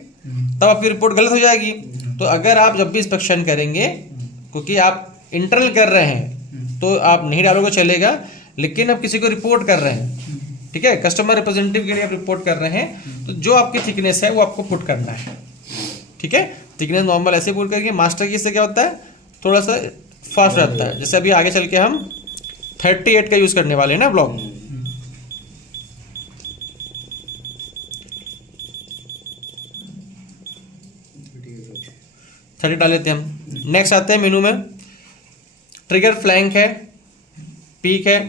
तब आपकी रिपोर्ट गलत हो जाएगी। तो अगर आप जब भी इंस्पेक्शन करेंगे, क्योंकि आप इंटरनल कर रहे हैं तो आप नहीं डालोगे चलेगा, लेकिन आप किसी को रिपोर्ट कर रहे हैं, ठीक है, कस्टमर रिप्रेजेंटेटिव के लिए आप रिपोर्ट कर रहे हैं, तो जो आपकी थिकनेस है वो आपको पुट करना है, ठीक है। थिकनेस नॉर्मल ऐसे पुट करेंगे। मास्टर की से क्या होता है, थोड़ा सा फास्ट रहता है। जैसे अभी आगे चल के हम 38 का यूज़ करने वाले हैं ना ब्लॉक, डाल लेते हैं हम। नेक्स्ट आते हैं मेनू में, ट्रिगर फ्लैंक है, पीक है,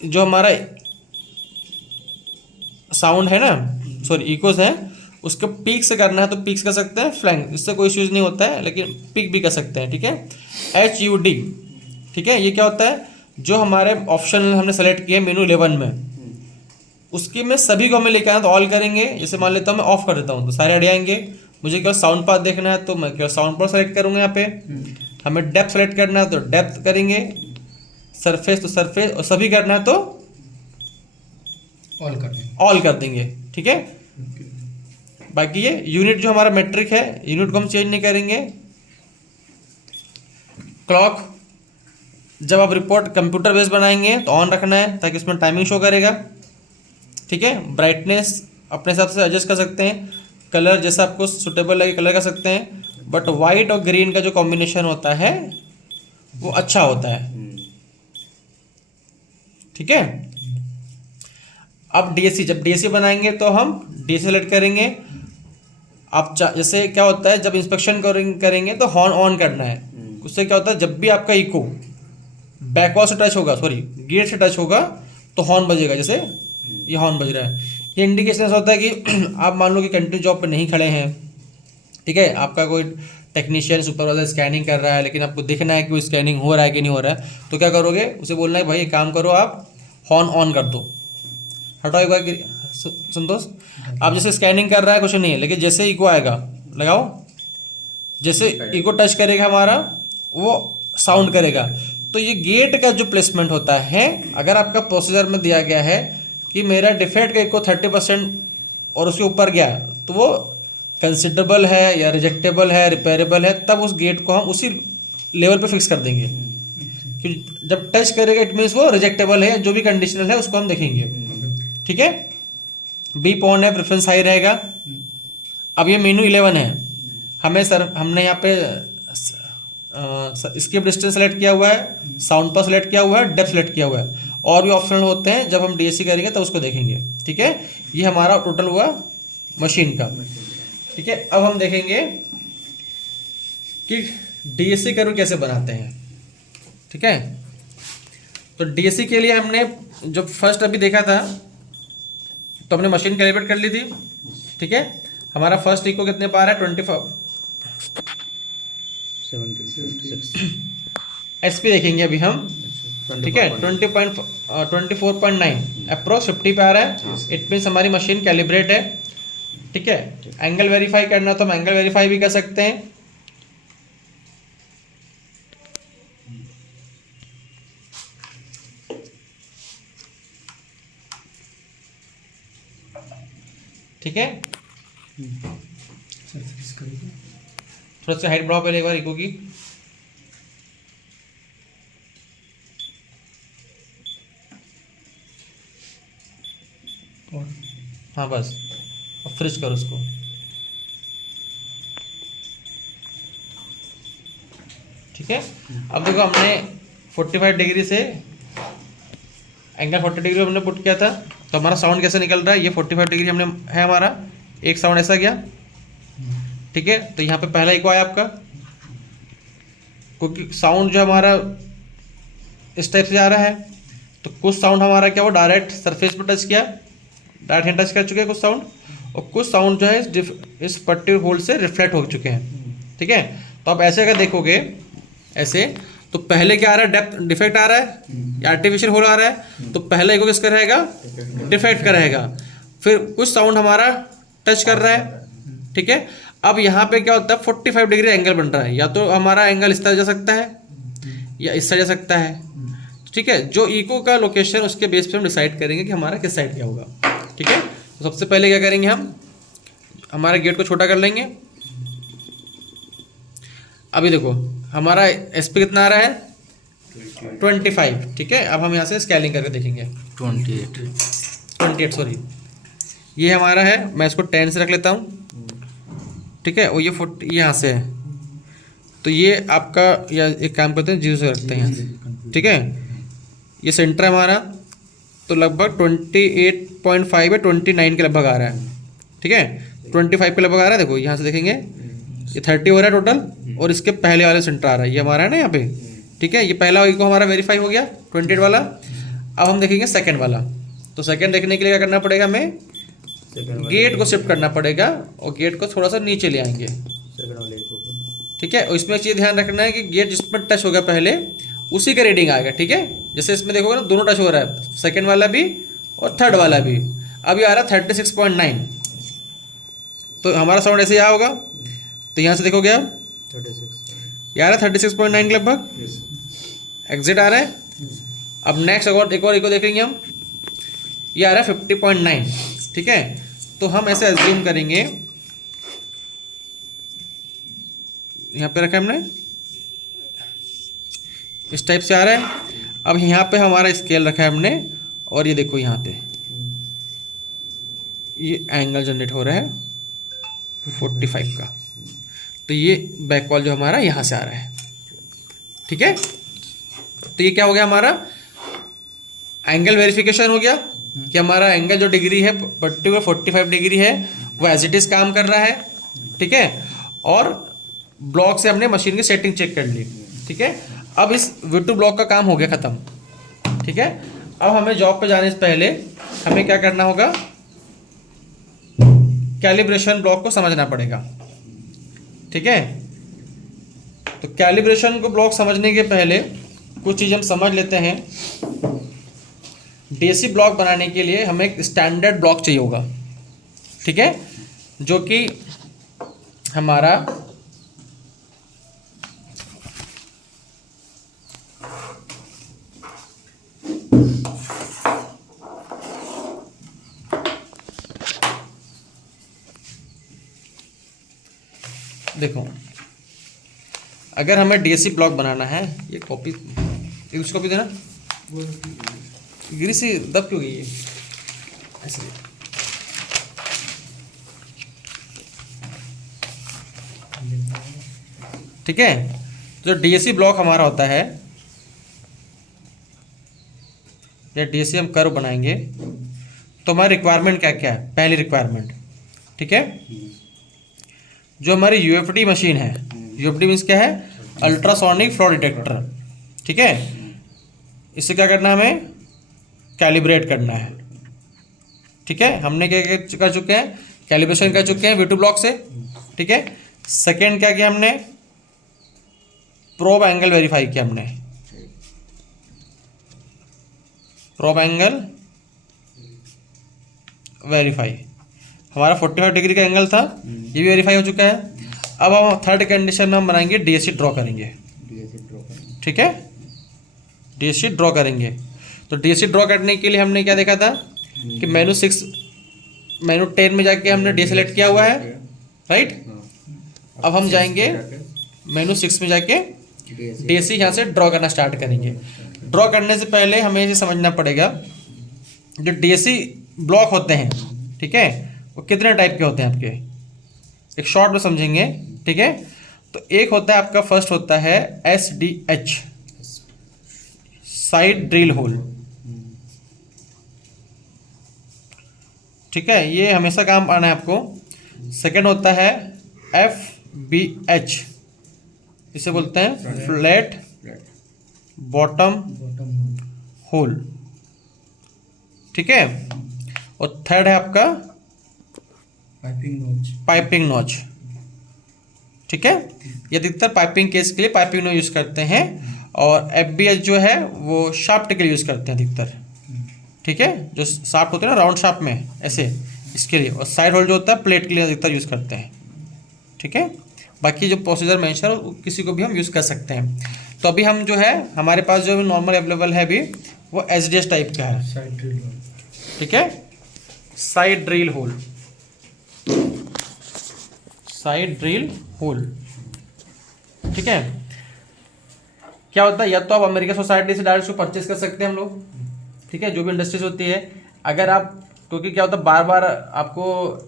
जो हमारा साउंड है ना, सॉरी इकोस है, उसको पीक से करना है तो पीक से कर सकते हैं, फ्लैंक इससे कोई इश्यूज नहीं होता है, लेकिन पीक भी कर सकते हैं, ठीक है। HUD, ठीक है, ये क्या होता है, जो हमारे ऑप्शन हमने सेलेक्ट किए मेनू 11 में, उसकी में सभी को हमें लेकर आना तो ऑल करेंगे। जैसे मान लेता हूँ मैं ऑफ कर देता हूँ तो सारे हट जाएंगे। मुझे केवल साउंड पाथ देखना है तो मैं केवल साउंड पाथ सेलेक्ट करूँगा यहाँ पे। हमें डेप्थ सेलेक्ट करना है तो डेप्थ करेंगे, सरफेस तो सरफेस, और सभी करना है तो ऑल कर देंगे, ठीक है। बाकी ये यूनिट जो हमारा मेट्रिक है, यूनिट को हम चेंज नहीं करेंगे। क्लॉक, जब आप रिपोर्ट कंप्यूटर बेस्ड बनाएंगे तो ऑन रखना है ताकि उसमें टाइमिंग शो करेगा, ठीक है। ब्राइटनेस अपने हिसाब से एडजस्ट कर सकते हैं, कलर जैसा आपको सुटेबल लगे कलर कर सकते हैं, बट वाइट और ग्रीन का जो कॉम्बिनेशन होता है वो अच्छा होता है, ठीक है। अब DSC, जब DSC बनाएंगे तो हम DSC सेलेक्ट करेंगे। आप जैसे क्या होता है जब इंस्पेक्शन करेंगे तो हॉर्न ऑन करना है। उससे क्या होता है जब भी आपका इको बैकवॉल से टच होगा, सॉरी गेट से टच होगा तो हॉर्न बजेगा। जैसे ये हॉर्न बज रहा है, ये इंडिकेशन ऐसा होता है कि आप मान लो कि कंटिन्यू जॉब पे नहीं खड़े हैं, ठीक है, आपका कोई टेक्नीशियन सुपरवाइजर स्कैनिंग कर रहा है, लेकिन आपको देखना है कि वो स्कैनिंग हो रहा है कि नहीं हो रहा है, तो क्या करोगे, उसे बोलना है भाई एक काम करो, आप हॉर्न ऑन कर दो। हटाओ एक बार संतोष, आप जैसे स्कैनिंग कर रहा है कुछ नहीं है, लेकिन जैसे इको आएगा लगाओ, जैसे इको टच करेगा हमारा वो साउंड करेगा। तो ये गेट का जो प्लेसमेंट होता है, अगर आपका प्रोसीजर में दिया गया है कि मेरा डिफेक्ट का इको 30% और उसके ऊपर गया तो वो कंसिडरेबल है या रिजेक्टेबल है, रिपेयरेबल है, तब उस गेट को हम उसी लेवल पे फिक्स कर देंगे कि जब टच करेगा इट मीन्स वो रिजेक्टेबल है, जो भी कंडीशनल है उसको हम देखेंगे। ठीक है, बी पॉन है, प्रेफरेंस हाई रहेगा। अब ये मेनू 11 है, हमें सर हमने यहाँ पे स्किप डिस्टेंस सेलेक्ट किया हुआ है, साउंड पर सेलेक्ट किया हुआ है, डेप्थ सेलेक्ट किया हुआ है, और भी ऑप्शनल होते हैं, जब हम डीएससी करेंगे तो उसको देखेंगे। ठीक है, ये हमारा टोटल हुआ मशीन का। ठीक है, अब हम देखेंगे कि डीएससी कर्व कैसे बनाते हैं। ठीक है, तो डीएससी के लिए हमने जो फर्स्ट अभी देखा था, तो हमने मशीन कैलिब्रेट कर ली थी। ठीक है, हमारा फर्स्ट इको कितने पार है, 24 एसपी देखेंगे अभी हम। ठीक है, 24.9 अप्रोक्स 50 पे आ रहा है, इट मीन्स हमारी मशीन कैलिब्रेट है। ठीक है, एंगल वेरीफाई करना तो हम एंगल वेरीफाई भी कर सकते हैं। ठीक है, थोड़ा सा हाइट बढ़ाओ पहले एक बार इको की। हाँ बस, अब फ्रिज करो उसको। ठीक है, अब देखो हमने 45 डिग्री से एंगल 40 डिग्री हमने पुट किया था, तो हमारा साउंड कैसे निकल रहा है, ये 45 डिग्री हमने है हमारा, एक साउंड ऐसा गया। ठीक है, तो यहाँ पे पहला इको आया आपका, क्योंकि साउंड जो हमारा इस टाइप से आ रहा है, तो कुछ साउंड हमारा क्या वो डायरेक्ट सरफेस पर टच किया, डायरेक्ट हैंड टच कर चुके हैं कुछ साउंड, और कुछ साउंड जो है इस पर्टिकुलर होल से रिफ्लेक्ट हो चुके हैं। ठीक है, तो आप ऐसे अगर देखोगे ऐसे, तो पहले क्या आ रहा है, डेप्थ डिफेक्ट आ रहा है या आर्टिफिशियल होल आ रहा है, तो पहला इको किसका रहेगा, डिफेक्ट का रहेगा। फिर कुछ साउंड हमारा टच कर रहा है। ठीक है, अब यहाँ पे क्या होता है, 45 डिग्री एंगल बन रहा है, या तो हमारा एंगल इस तरह जा सकता है या इस तरह जा सकता है। ठीक है, जो इको का लोकेशन उसके बेस पे हम डिसाइड करेंगे कि हमारा किस साइड क्या होगा। ठीक है, तो सबसे पहले क्या करेंगे, हम हमारे गेट को छोटा कर लेंगे। अभी देखो हमारा एसपी कितना आ रहा है, 25। ठीक है, अब हम यहाँ से स्केलिंग करके देखेंगे। 28 सॉरी, ये हमारा है, मैं इसको 10 से रख लेता हूँ। ठीक है, और ये 40 यहाँ से है, तो ये आपका, या एक काम करते हैं 0 से रखते हैं यहाँ से। ठीक है, ये सेंटर है हमारा, तो लगभग 28.5 है, 29 के लगभग आ रहा है। ठीक है, 25 के लगभग आ रहा है। देखो यहाँ से देखेंगे ये 30 हो रहा है टोटल, और इसके पहले वाले सेंटर आ रहा है, ये हमारा है ना यहाँ पे। ठीक है, ये पहला इको हमारा वेरीफाई हो गया 28 वाला। अब हम देखेंगे सेकंड वाला, तो सेकंड देखने के लिए क्या करना पड़ेगा, हमें गेट को शिफ्ट करना पड़ेगा, और गेट को थोड़ा सा नीचे ले आएंगे। ठीक है, और इसमें एक चीज़ ध्यान रखना है कि गेट जिस पर टच होगा पहले उसी का रीडिंग आएगा। ठीक है, जैसे इसमें देखोगे ना, दोनों टच हो रहा है, सेकंड वाला भी और थर्ड वाला भी। अब ये आ रहा है 36.9, तो हमारा साउंड ऐसे यहाँ होगा, तो यहाँ से देखोगे आप 36 ये आ रहा है 36.9 के लगभग, एग्जिट आ रहा है। अब नेक्स्ट एक और इको देखेंगे हम, ये आ रहा है 50.9। ठीक है, तो हम ऐसे एज्यूम करेंगे, यहाँ पे रखा हमने, इस टाइप से आ रहा है। अब यहाँ पे हमारा स्केल रखा है हमने, और ये देखो यहाँ पे ये एंगल जनरेट हो रहा है 45 का, तो ये बैकवॉल जो हमारा यहाँ से आ रहा है। ठीक है, तो ये क्या हो गया, हमारा एंगल वेरिफिकेशन हो गया कि हमारा एंगल जो डिग्री है पर्टिकुलर 45 डिग्री है, वो एज इट इज़ काम कर रहा है। ठीक है, और ब्लॉक से हमने मशीन की सेटिंग चेक कर ली। ठीक है, अब इस V2 ब्लॉक का काम हो गया ख़त्म। ठीक है, अब हमें जॉब पे जाने से पहले हमें क्या करना होगा, कैलिब्रेशन ब्लॉक को समझना पड़ेगा। ठीक है, तो कैलिब्रेशन को ब्लॉक समझने के पहले कुछ चीज़ हम समझ लेते हैं। डीएससी ब्लॉक बनाने के लिए हमें एक स्टैंडर्ड ब्लॉक चाहिए होगा। ठीक है, जो कि हमारा देखो, अगर हमें डीएससी ब्लॉक बनाना है, ये कॉपी उसको भी देना, गिरी सी दब क्यों गई है ऐसे। ठीक है, जो डीएससी ब्लॉक हमारा होता है, या डीएससी हम कर्व बनाएंगे तो हमारी रिक्वायरमेंट क्या क्या है। पहली रिक्वायरमेंट, ठीक है, जो हमारी यूएफडी मशीन है, यूएफडी मीन्स क्या है, अल्ट्रासोनिक फ्लॉ डिटेक्टर। ठीक है, इससे क्या करना है, हमें कैलिब्रेट करना है। ठीक है, हमने क्या कर चुके हैं, कैलिब्रेशन कर चुके हैं V2 ब्लॉक से। ठीक है, सेकेंड क्या किया हमने, प्रोब एंगल वेरीफाई किया हमने, प्रोब एंगल वेरीफाई, हमारा 45 डिग्री का एंगल था, ये भी वेरीफाई हो चुका है। अब हम थर्ड कंडीशन में हम बनाएंगे डीएससी ड्रॉ करेंगे। ठीक है, डीएससी ड्रॉ करेंगे। तो डीएससी ड्रॉ करने के लिए हमने क्या देखा था कि मेनू 10 में जाके हमने डी सेलेक्ट किया हुआ है, राइट। अब हम जाएंगे मेनू 6 में जाके डीएससी यहाँ से ड्रॉ करना स्टार्ट करेंगे। ड्रॉ करने से पहले हमें ये समझना पड़ेगा, जो डीएससी ब्लॉक होते हैं, ठीक है, वो कितने टाइप के होते हैं आपके, एक शॉर्ट में समझेंगे। ठीक है, तो एक होता है आपका, फर्स्ट होता है SDH, साइड ड्रिल होल। ठीक है, ये हमेशा काम आना है आपको। सेकंड होता है FBH, इसे बोलते हैं फ्लैट बॉटम होल। ठीक है, और थर्ड है आपका पाइपिंग नॉच। ठीक है, ये अधिकतर पाइपिंग केस के लिए पाइपिंग नॉच यूज़ करते हैं, और FBH जो है वो शाफ्ट के लिए यूज़ करते हैं अधिकतर। ठीक है, जो शाफ्ट होते हैं ना राउंड शाफ्ट में ऐसे, इसके लिए। और साइड होल जो होता है प्लेट के लिए अधिकतर यूज़ करते हैं। ठीक है, बाकी जो प्रोसीजर मेंशन है किसी को भी हम यूज़ कर सकते हैं। तो अभी हम जो है, हमारे पास जो नॉर्मल अवेलेबल है अभी, वो SDH टाइप का है। ठीक है, side drill hole, side drill hole. ठीक है, क्या होता है, या तो आप अमेरिकन सोसाइटी से डायरेक्ट उसको परचेज कर सकते हैं हम लोग। ठीक है, जो भी इंडस्ट्रीज होती है, अगर आप, क्योंकि क्या होता है बार बार आपको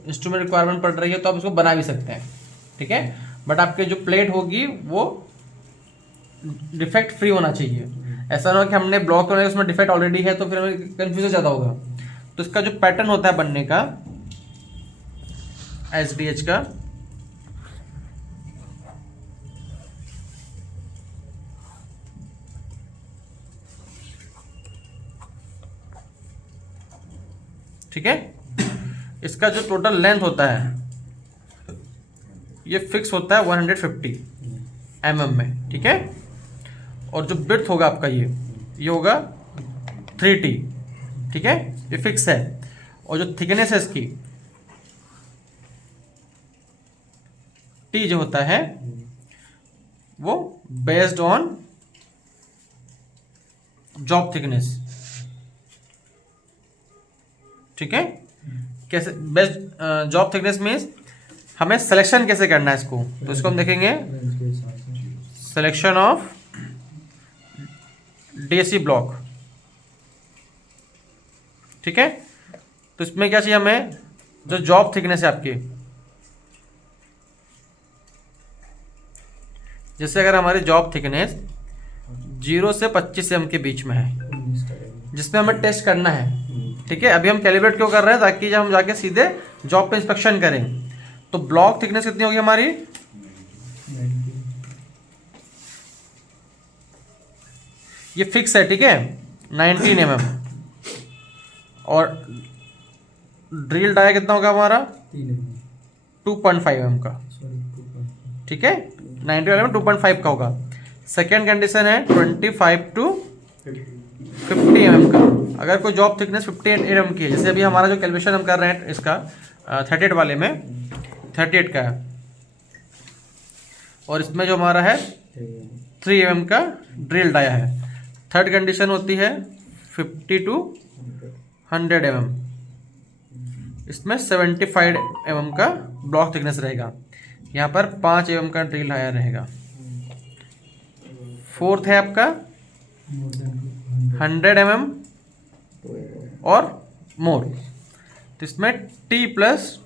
इंस्ट्रूमेंट रिक्वायरमेंट पड़ रही है तो आप उसको बना भी सकते हैं। ठीक है, बट आपके जो प्लेट होगी वो डिफेक्ट फ्री होना चाहिए। ऐसा ना हो कि हमने ब्लॉक बनाया उसमें डिफेक्ट ऑलरेडी है तो फिर हमें कन्फ्यूजन ज़्यादा होगा। तो इसका जो पैटर्न होता है बनने का SDH का, ठीक है, इसका जो टोटल लेंथ होता है ये फिक्स होता है 150 mm में। ठीक है, और जो बिड्थ होगा आपका ये होगा 3T। ठीक है, ये फिक्स है। और जो थिकनेस है इसकी T जो होता है वो बेस्ड ऑन जॉब थिकनेस। ठीक है, कैसे बेस्ट जॉब थिकनेस मीन्स हमें सिलेक्शन कैसे करना है इसको, तो इसको हम देखेंगे सिलेक्शन ऑफ डीएससी ब्लॉक। ठीक है, तो इसमें क्या चाहिए हमें, जो जॉब थिकनेस है आपकी, जैसे अगर हमारी जॉब थिकनेस 0 से 25 mm के बीच में है, जिसमें हमें टेस्ट करना है। ठीक है, अभी हम कैलिब्रेट क्यों कर रहे हैं, ताकि जब हम जाके सीधे जॉब पे इंस्पेक्शन करें। तो ब्लॉक थिकनेस कितनी होगी हमारी, ये फिक्स है। ठीक है, 19 mm। और ड्रिल डाया कितना होगा हमारा, 2.5 mm का। ठीक है, 90 mm 2.5 का होगा। सेकेंड कंडीशन है 25 to 50 mm का। अगर कोई जॉब थिकनेस 58 mm की है, जैसे अभी हमारा जो कैलकुलेशन हम कर रहे हैं इसका 38 वाले में 38 का है, और इसमें जो हमारा है 3 mm का ड्रिल डाया है। थर्ड कंडीशन होती है 50 to 100 mm, इसमें 75 mm का ब्लॉक थिकनेस रहेगा। यहाँ पर 5 mm का ड्रिल डाया रहेगा। फोर्थ है आपका 100 mm और मोर। तो इसमें T प्लस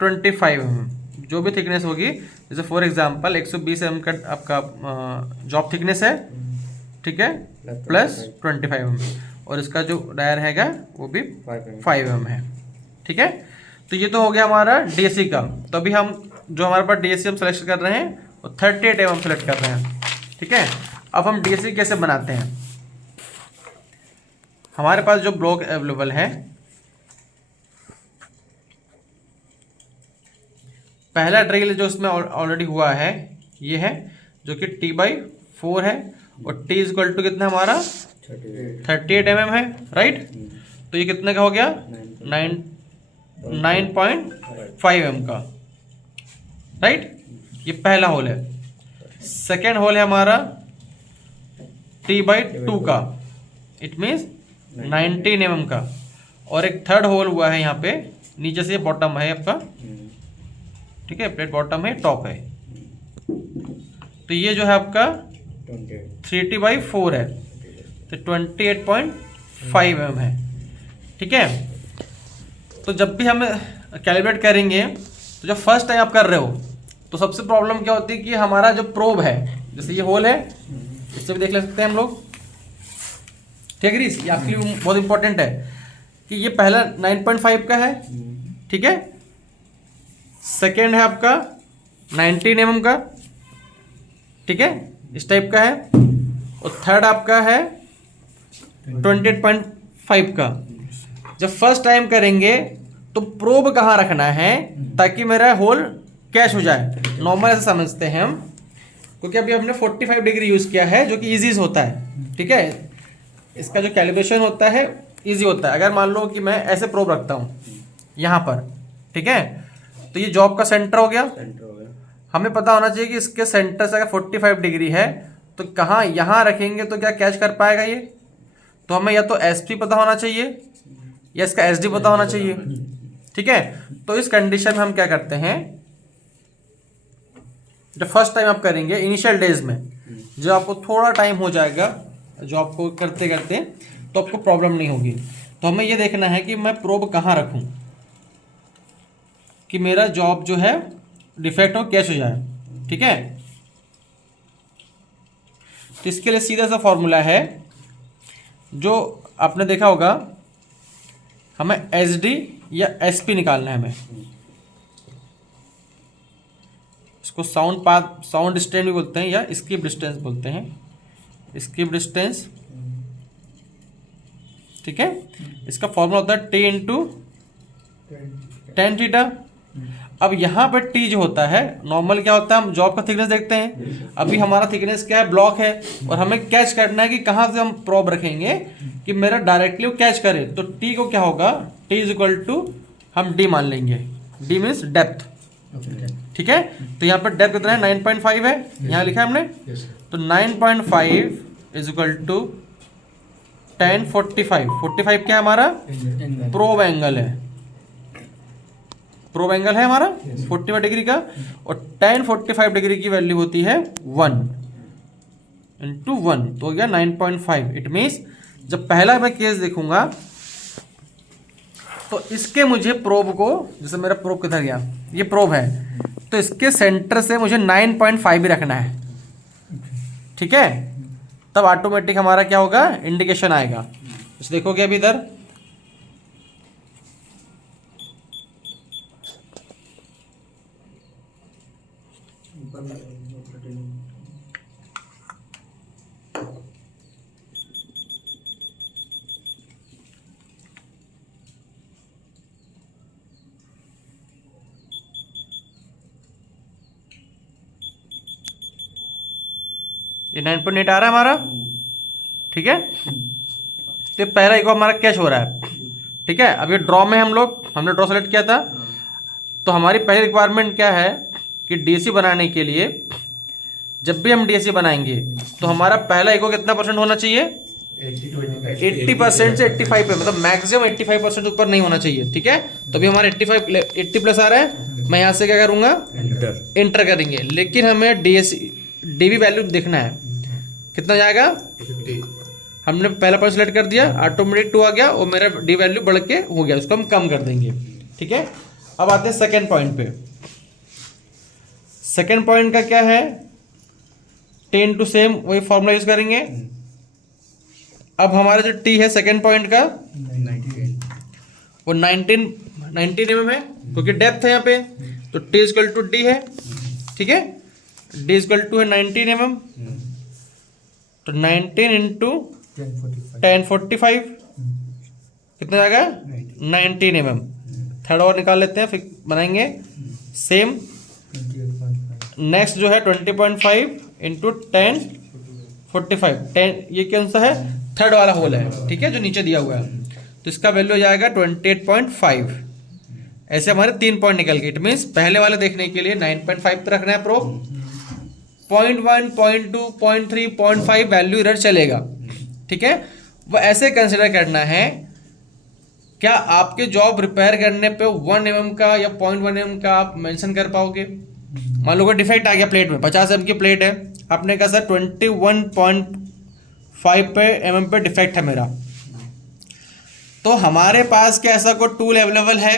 25 mm जो भी थिकनेस होगी, जैसे फॉर एग्जांपल 120 mm का आपका जॉब थिकनेस है, ठीक है, प्लस 25 mm, और इसका जो डायर हैगा वो भी 5 mm है, ठीक है। तो ये तो हो गया हमारा DSC का। तो अभी हम जो हमारे पास DSC हम सेलेक्ट कर रहे हैं वो 38 mm सेलेक्ट कर रहे हैं, ठीक है। अब हम DSC कैसे बनाते हैं, हमारे पास जो ब्लॉक अवेलेबल है, पहला ड्रिल जो इसमें ऑलरेडी हुआ है ये है, जो कि T/4 है, और T इक्वल टू कितना हमारा 38 mm है, राइट। तो ये कितने का हो गया 9.5 mm का, राइट। ये पहला होल है। सेकेंड होल है हमारा T/2 का, इट मीन्स 19 mm का, और एक थर्ड होल हुआ है यहाँ पे नीचे से, बॉटम है आपका, ठीक है, प्लेट बॉटम है, टॉप है। तो ये जो है आपका 3T/4 है, तो 28.5 mm है, ठीक है। तो जब भी हम कैलिब्रेट करेंगे, तो जब फर्स्ट टाइम आप कर रहे हो तो सबसे प्रॉब्लम क्या होती है कि हमारा जो प्रोब है, जैसे ये होल है, इससे भी देख ले सकते हैं हम लोग, ठीक है। ये आपके लिए बहुत इंपॉर्टेंट है कि ये पहला 9.5 का है, ठीक है, सेकेंड है आपका 19 mm का, ठीक है, इस टाइप का है, और थर्ड आपका है 28.5 का। जब फर्स्ट टाइम करेंगे तो प्रोब कहाँ रखना है ताकि मेरा होल कैच हो जाए, नॉर्मल ऐसे समझते हैं हम, क्योंकि अभी हमने 45 डिग्री यूज़ किया है जो कि ईजी होता है, ठीक है। इसका जो कैलिब्रेशन होता है ईजी होता है। अगर मान लो कि मैं ऐसे प्रोब रखता हूँ यहाँ पर, ठीक है, तो ये जॉब का सेंटर हो गया, हमें पता होना चाहिए कि इसके सेंटर से अगर 45 डिग्री है तो कहाँ यहाँ रखेंगे तो क्या कैच कर पाएगा ये। तो हमें या तो SP पता होना चाहिए या इसका SD पता होना चाहिए, ठीक है। तो इस कंडीशन में हम क्या करते हैं, जब फर्स्ट टाइम आप करेंगे इनिशियल डेज में, जब आपको थोड़ा टाइम हो जाएगा जॉब को करते करते, तो आपको प्रॉब्लम नहीं होगी। तो हमें ये देखना है कि मैं प्रोब कहाँ रखूँ कि मेरा जॉब जो है डिफेक्ट हो, कैच हो जाए, ठीक है। तो इसके लिए सीधा सा फॉर्मूला है जो आपने देखा होगा, हमें SD या SP निकालना है। हमें इसको साउंड डिस्टेंस भी बोलते हैं या स्किप डिस्टेंस बोलते हैं, स्किप डिस्टेंस, ठीक है। इसका फॉर्मूला होता है T × tan थीटा। अब यहाँ पर T जो होता है, नॉर्मल क्या होता है, हम जॉब का थिकनेस देखते हैं, अभी हमारा थिकनेस क्या है, ब्लॉक है, और हमें कैच करना है कि कहाँ से हम प्रोब रखेंगे कि मेरा डायरेक्टली वो कैच करे। तो T को क्या होगा, T = हम D मान लेंगे, D मीन्स डेप्थ, ठीक है। तो यहाँ पर डेप्थ कितना है, 9.5 है, यहाँ लिखा है हमने। तो 9.5 = tan 45 क्या है हमारा, प्रोब एंगल है, प्रोब एंगल है हमारा 45 डिग्री का, और tan 45 डिग्री की वैल्यू होती है 1 × 1, तो हो गया 9.5। इट मीन्स जब पहला मैं केस देखूंगा तो इसके मुझे प्रोब को, जैसे मेरा प्रोब किधर गया, ये प्रोब है, तो इसके सेंटर से मुझे 9.5 ही रखना है, ठीक है। तब ऑटोमेटिक हमारा क्या होगा, इंडिकेशन आएगा। इस देखोगे अभी इधर, ये 9.8 आ रहा है हमारा, ठीक है। तो पहला एक हमारा कैच हो रहा है, ठीक है। अब ये ड्रॉ में हमने ड्रॉ सेलेक्ट किया था, तो हमारी पहली रिक्वायरमेंट क्या है कि DSC बनाने के लिए, जब भी हम DSC बनाएंगे तो हमारा पहला इको कितना % होना चाहिए, 80% से 85 पे, मतलब मैक्सिमम 85% ऊपर नहीं होना चाहिए, ठीक है। तो अभी हमारा 80 प्लस आ रहा है, मैं यहाँ से क्या करूँगा, इंटर करेंगे, लेकिन हमें DSC DB वैल्यू देखना है, कितना जाएगा हमने पहला पॉइंट सेलेक्ट कर दिया, ऑटोमेटिक 2 आ गया और मेरा डी वैल्यू बढ़ के हो गया, उसको हम कम कर देंगे। ठीक है, अब आते हैं सेकेंड पॉइंट पे। सेकेंड पॉइंट का क्या है, 10 टू सेम वही फॉर्मूला यूज करेंगे। अब हमारा जो टी है सेकेंड पॉइंट का 98 वो 19 mm है, क्योंकि डेप्थ है यहाँ पे, तो टी इक्वल टू डी है। ठीक है, डी इक्वल टू है 19 mm, तो 19 इंटू 1045 कितना जाएगा 19 mm। थर्ड और निकाल लेते हैं, फिर बनाएंगे सेम। नेक्स्ट जो है 20.5 इंटू 1045, 10 ये कौन सा है, थर्ड वाला होल है। ठीक है, जो नीचे दिया हुआ है, तो इसका वैल्यू हो जाएगा 28.5। ऐसे हमारे 3 पॉइंट निकल गए। इट मीन्स पहले वाले देखने के लिए 9.5 पे रखना है प्रोब, 0.1, 0.2, 0.3, 0.5 वैल्यू इधर चलेगा। ठीक है, वो ऐसे कंसिडर करना है, क्या आपके जॉब रिपेयर करने पे 1 mm का या 0.1 mm का आप मेंशन कर पाओगे। मान लो कोई डिफेक्ट आ गया प्लेट में, 50 mm की प्लेट है, आपने कहा सर 21.5 पे mm पे डिफेक्ट है मेरा, तो हमारे पास क्या ऐसा कोई टूल अवेलेबल है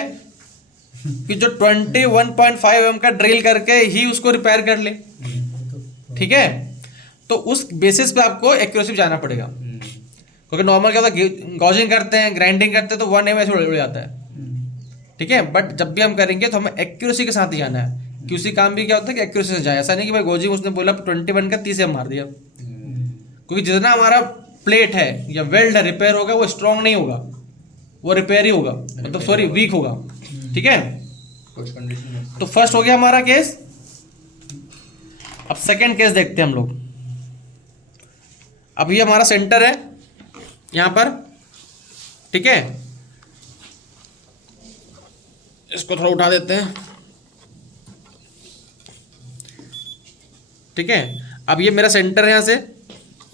कि जो 21.5 mm का ड्रिल करके ही उसको रिपेयर कर ले। ठीक है, तो उस बेसिस पे आपको एक्यूरेसी जाना पड़ेगा, क्योंकि नॉर्मल क्या होता है, गॉजिंग करते हैं, ग्राइंडिंग करते हैं, तो 1 mm ऐसे उड़ जाता है। ठीक है, बट जब भी हम करेंगे तो हमें एक्यूरेसी के साथ ही जाना है। क्यूसी काम भी क्या होता है कि एक्यूरेसी से जाए, ऐसा नहीं कि भाई गॉजिंग उसने बोला 21 का 30 मार दिया, क्योंकि जितना हमारा प्लेट है या वेल्ड है रिपेयर होगा, वो स्ट्रांग नहीं होगा, वो रिपेयर ही होगा, मतलब सॉरी वीक होगा। ठीक है, तो फर्स्ट हो गया हमारा केस। अब सेकंड केस देखते हैं हम लोग। अब ये हमारा सेंटर है यहां पर। ठीक है, इसको थोड़ा उठा देते हैं। ठीक है, अब ये मेरा सेंटर है, यहां से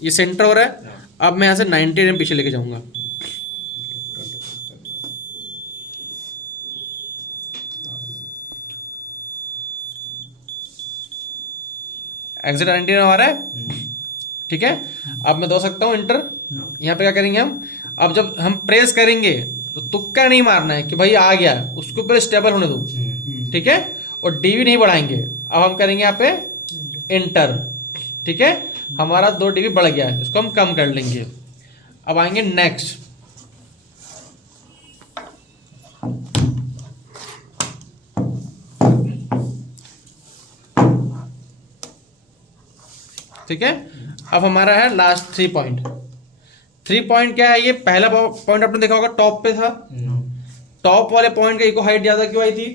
ये सेंटर हो रहा है। अब मैं यहां से 90 mm पीछे लेके जाऊंगा। एग्जिट 90 आ रहा है। ठीक है, अब मैं दो सकता हूँ इंटर। यहाँ पे क्या करेंगे हम, अब जब हम प्रेस करेंगे तो तुक्का नहीं मारना है कि भाई आ गया, उसको पहले स्टेबल होने दो। ठीक है, और डीवी नहीं बढ़ाएंगे। अब हम करेंगे यहाँ पे इंटर। ठीक है, हमारा 2 dB बढ़ गया है, इसको हम कम कर लेंगे। अब आएंगे नेक्स्ट। ठीक है, अब हमारा है लास्ट 3 पॉइंट। 3 पॉइंट क्या है, ये पहला पॉइंट आपने देखा होगा टॉप पे था। टॉप वाले पॉइंट का इको हाइट ज्यादा क्यों आई थी,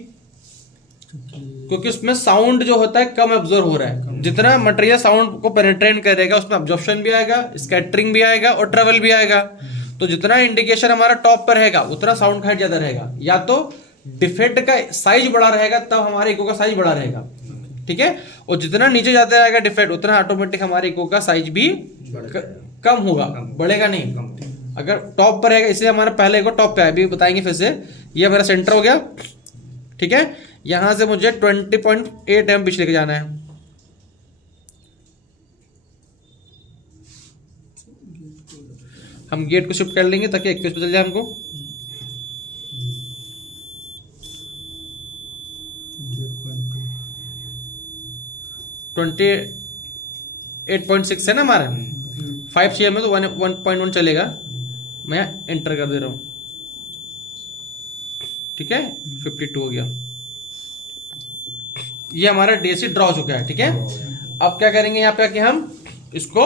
क्योंकि उसमें साउंड जो होता है कम एब्जॉर्ब हो रहा है। जितना मटेरियल साउंड को पेनिट्रेट करेगा, उसमें एब्जॉर्प्शन भी आएगा, स्कैटरिंग भी आएगा और ट्रेवल भी आएगा। तो जितना इंडिकेशन हमारा टॉप पर रहेगा, उतना साउंड का हाइट ज्यादा रहेगा। या तो डिफेक्ट का साइज बड़ा रहेगा, तब हमारे इको का साइज बड़ा रहेगा। ठीक है, और जितना नीचे जाता रहेगा डिफेक्ट, उतना ऑटोमेटिक हमारे इको का साइज भी कम होगा, बढ़ेगा नहीं। अगर टॉप पर रहेगा, इसलिए हमारा पहले इको टॉप पे है, अभी बताएंगे फिर से। ये मेरा सेंटर हो गया। ठीक है, यहां से मुझे 20.8 mm पीछे लेके जाना है। हम गेट को शिफ्ट कर लेंगे ताकि 21 पे चल जाए हमको। 28.6 है ना हमारा, 5 शेयर में तो 1.1 चलेगा। मैं एंटर कर दे रहा हूँ। ठीक है, 52 हो गया। ये हमारा डीएससी ड्रॉ हो चुका है। ठीक है, अब क्या करेंगे, यहाँ पे आके हम इसको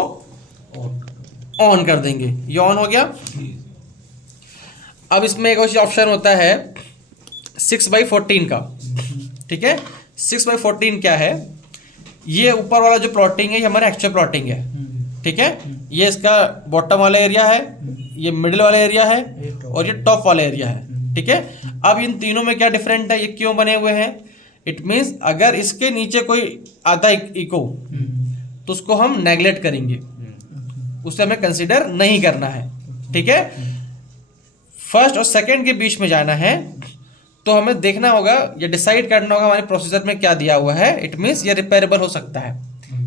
ऑन कर देंगे। ये ऑन हो गया। अब इसमें एक ऑप्शन होता है 6/14 का। ठीक है, 6/14 क्या है, ये ऊपर वाला जो प्लॉटिंग है ये हमारा एक्चुअल प्लॉटिंग है। ठीक है, ये इसका बॉटम वाला एरिया है, ये मिडिल वाला एरिया है और ये टॉप वाला एरिया है। ठीक है, अब इन तीनों में क्या डिफरेंट है, ये क्यों बने हुए हैं। इट मीन्स अगर इसके नीचे कोई आता है इको तो उसको हम नेगलेक्ट करेंगे, उसे हमें कंसिडर नहीं करना है। ठीक है, फर्स्ट और सेकंड के बीच में जाना है, तो हमें देखना होगा या डिसाइड करना होगा हमारे प्रोसीजर में क्या दिया हुआ है। इट मीन्स ये रिपेयरेबल हो सकता है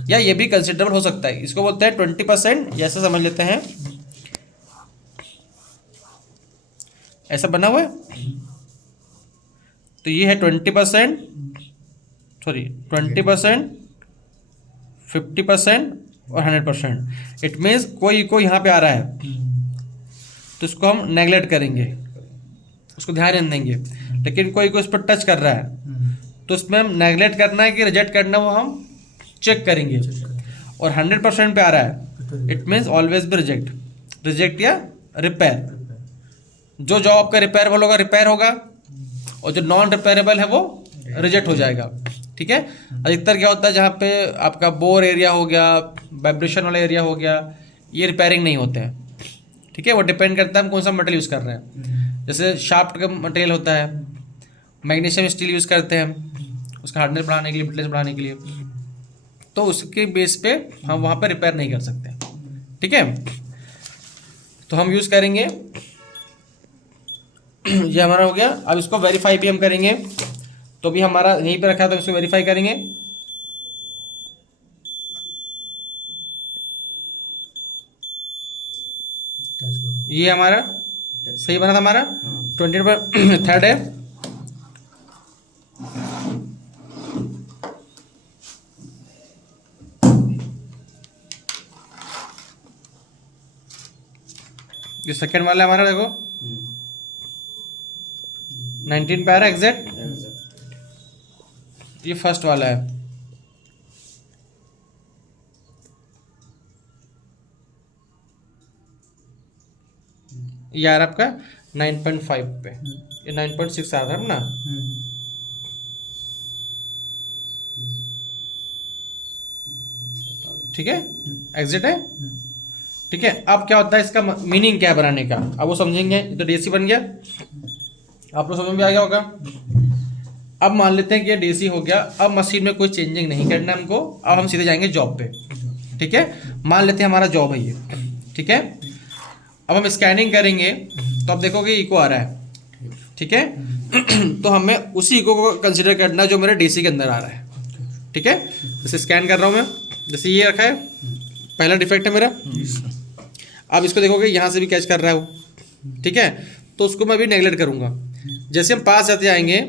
या ये भी कंसिडरेबल हो सकता है। इसको बोलते हैं 20%, जैसे समझ लेते हैं ऐसा बना हुआ है। तो ये है 20%, सॉरी 20%, 50% और 100%। इट मीन्स कोई इको यहाँ पे आ रहा है तो इसको हम नेगलेक्ट करेंगे, उसको ध्यान नहीं देंगे। लेकिन कोई इस पर टच कर रहा है तो उसमें हम नेगलेक्ट करना है कि रिजेक्ट करना, वो हम चेक करेंगे। और 100% पे आ रहा है, it means always be reject या रिपेयर। जो जॉब आपका रिपेयरेबल होगा रिपेयर होगा, और जो नॉन रिपेयरेबल है वो रिजेक्ट हो जाएगा। ठीक है। अधिकतर क्या होता है, जहाँ पे आपका बोर एरिया हो गया, वाइब्रेशन वाला एरिया हो गया, ये रिपेयरिंग नहीं होते हैं। ठीक है। वो डिपेंड करता है हम कौन सा मटेरियल यूज़ कर रहे हैं। जैसे शाफ्ट का मटेरियल होता है, मैग्नीशियम स्टील यूज़ करते हैं हम उसका हार्डनेस बढ़ाने के लिए, ब्रिटनेस बढ़ाने के लिए, तो उसके बेस पे हम वहाँ पे रिपेयर नहीं कर सकते। ठीक है। तो हम यूज़ करेंगे, ये हमारा हो गया। अब इसको वेरीफाई भी हम करेंगे, तो भी हमारा यहीं पे रखा था, इसको वेरीफाई करेंगे। ये हमारा सही बना था, हमारा 20 पर थर्ड है। ये सेकेंड वाला हमारा देखो 19 पैरा एग्जैक्ट। ये फर्स्ट वाला है, ये यार आपका 9.5 पे, ये 9.6 आ रहा है ना। ठीक है, एग्जिट है। ठीक है। अब क्या होता है, इसका मीनिंग क्या है बनाने का, अब वो समझेंगे। तो डीसी बन गया, आप लोग समझ में आ गया होगा। अब मान लेते हैं कि ये डीसी हो गया। अब मशीन में कोई चेंजिंग नहीं करना हमको, अब हम सीधे जाएंगे जॉब पे। ठीक है। मान लेते हैं हमारा जॉब है ये। ठीक है। अब हम स्कैनिंग करेंगे तो अब देखोगे इको आ रहा है। ठीक है। तो हमें उसी इको को कंसिडर करना जो मेरे डीसी के अंदर आ रहा है। ठीक है। जैसे स्कैन कर रहा हूँ मैं, जैसे ये रखा है, पहला डिफेक्ट है मेरा। अब इसको देखोगे यहाँ से भी कैच कर रहा है वो। ठीक है। तो उसको मैं भी नेगलेक्ट करूँगा। जैसे हम पास जाते जाएंगे,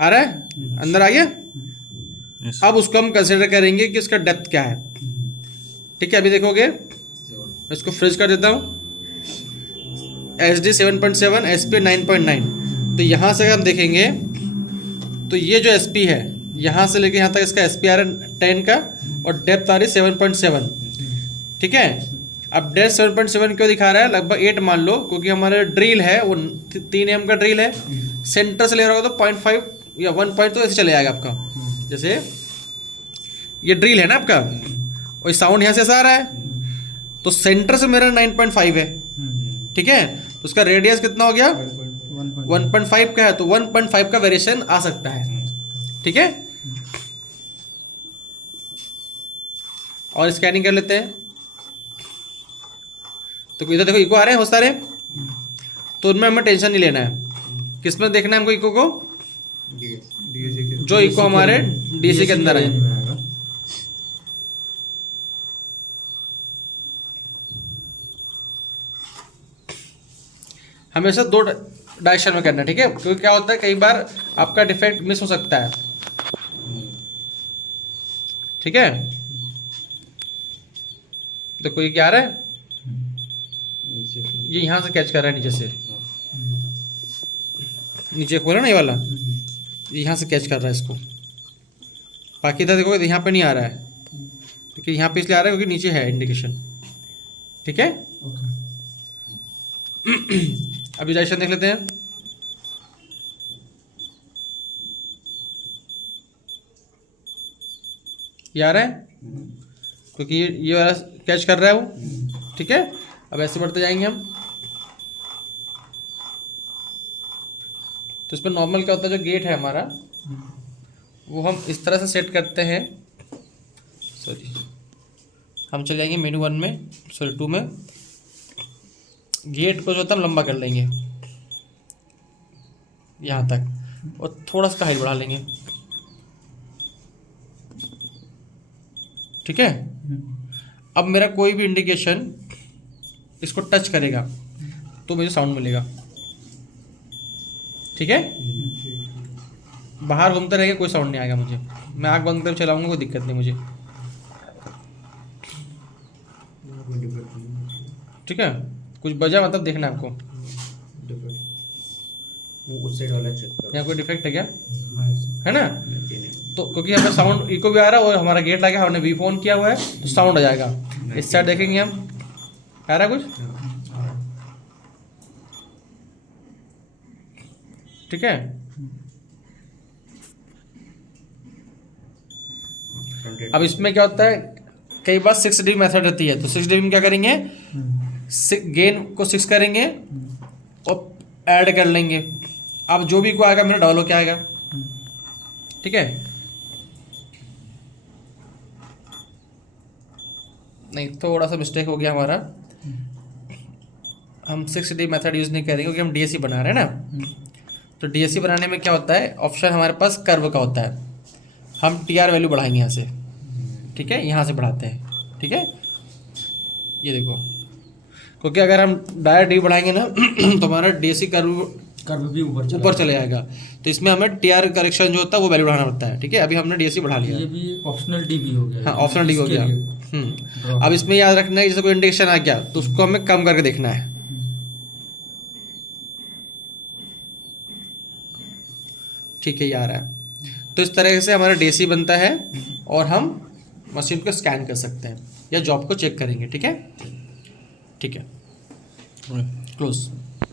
आ रहा है, अंदर आ गया। अब उसको हम कंसिडर करेंगे कि उसका डेप्थ क्या है। ठीक है। अभी देखोगे, मैं इसको फ्रीज कर देता हूँ। SD 7.7, SP 9.9। तो यहाँ से अगर हम देखेंगे तो ये जो SP है, यहाँ से लेके यहाँ तक इसका SP आ रहा है 10 का, और डेप्थ आ रही 7.7। ठीक है। अब डेप्थ 7.7 क्यों दिखा रहा है, लगभग 8 मान लो, क्योंकि हमारा ड्रिल है वो 3 mm का ड्रिल है। सेंटर से ले रहा होगा तो 0.5 या 1 पॉइंट तो ऐसे चले जाएगा आपका। जैसे ये ड्रिल है ना आपका, और साउंड यहाँ से ऐसा आ रहा है, तो सेंटर से मेरा 9.5 है। ठीक है। तो उसका रेडियस कितना हो गया, 1.5 का है, तो 1.5 का वेरिएशन आ सकता है। ठीक है। और स्कैनिंग कर लेते हैं। तो इधर देखो इको आ रहे हैं बहुत सारे, तो उनमें हमें टेंशन नहीं लेना है। किसमें देखना है हमको इको को, जो इको हमारे डीसी के अंदर है। हमेशा 2 डायरेक्शन में करना है। ठीक है। क्योंकि क्या होता है, कई बार आपका डिफेक्ट मिस हो सकता है। ठीक है। देखो ये क्या आ रहा है, ये यहाँ से कैच कर रहा है, नीचे से, नीचे खोला ना ये वाला, यहाँ से कैच कर रहा है इसको। बाकी इधर देखोगे यहाँ पे नहीं आ रहा है, क्योंकि यहाँ पे इसलिए आ रहा है क्योंकि नीचे है इंडिकेशन। ठीक है। अभी डायरेक्शन देख लेते हैं। ये आ रहा है क्योंकि ये वाला कैच कर रहा है वो। ठीक है। अब ऐसे बढ़ते जाएंगे हम। तो इस पर नॉर्मल क्या होता है, जो गेट है हमारा वो हम इस तरह से सेट करते हैं। सॉरी, हम चले जाएंगे मेनू 1 में, सॉरी 2 में। गेट को जो होता है हम लंबा कर लेंगे यहाँ तक, और थोड़ा सा हाइट बढ़ा लेंगे। ठीक है। अब मेरा कोई भी इंडिकेशन इसको टच करेगा तो मुझे साउंड मिलेगा। ठीक है, बाहर घूमते रहेंगे कोई साउंड नहीं आएगा मुझे। मैं आँख बंद कर चलाऊंगा कोई दिक्कत नहीं मुझे। ठीक है, कुछ बजा मतलब देखना है आपको। उस साइड वाला चेक करो। यहाँ कोई डिफेक्ट है क्या? है ना? तो क्योंकि हमें साउंड इको भी आ रहा है और हमारा गेट लगा, हमने वी फोन किया हुआ है तो साउंड आ जाएगा। इस साइड देखेंगे हम, आ रहा है कुछ? ठीक है, अब इसमें क्या होता है, कई बार 6 dB मेथड रहती है, तो 6 dB में क्या करेंगे, गेन को 6 करेंगे और ऐड कर लेंगे। अब जो भी को आएगा मेरा डबल हो क्या आएगा। ठीक है, नहीं थोड़ा सा मिस्टेक हो गया हमारा, हम 6 dB मेथड यूज़ नहीं करेंगे क्योंकि हम डीएससी बना रहे हैं ना। तो डीएससी बनाने में क्या होता है, ऑप्शन हमारे पास कर्व का होता है। हम टीआर वैल्यू बढ़ाएंगे यहाँ से। ठीक है, यहाँ से बढ़ाते हैं। ठीक है, ये देखो, क्योंकि अगर हम डायरेक्ट डी बढ़ाएंगे ना तो हमारा डीएससी कर्व भी ऊपर चले जाएगा। तो इसमें हमें टीआर करेक्शन जो होता है वो वैल्यू बढ़ाना पड़ता है। ठीक है, अभी हमने डीएससी बढ़ा लिया। ये भी ऑप्शनल डी भी हो गया। हाँ, ऑप्शनल डी हो गया। अब इसमें याद रखना है, जैसे कोई इंडिकेशन आ गया तो उसको हमें कम करके देखना है। ठीक है, ये आ रहा है। तो इस तरह से हमारा डीएससी बनता है और हम मशीन को स्कैन कर सकते हैं या जॉब को चेक करेंगे। ठीक है, ठीक है, क्लोज।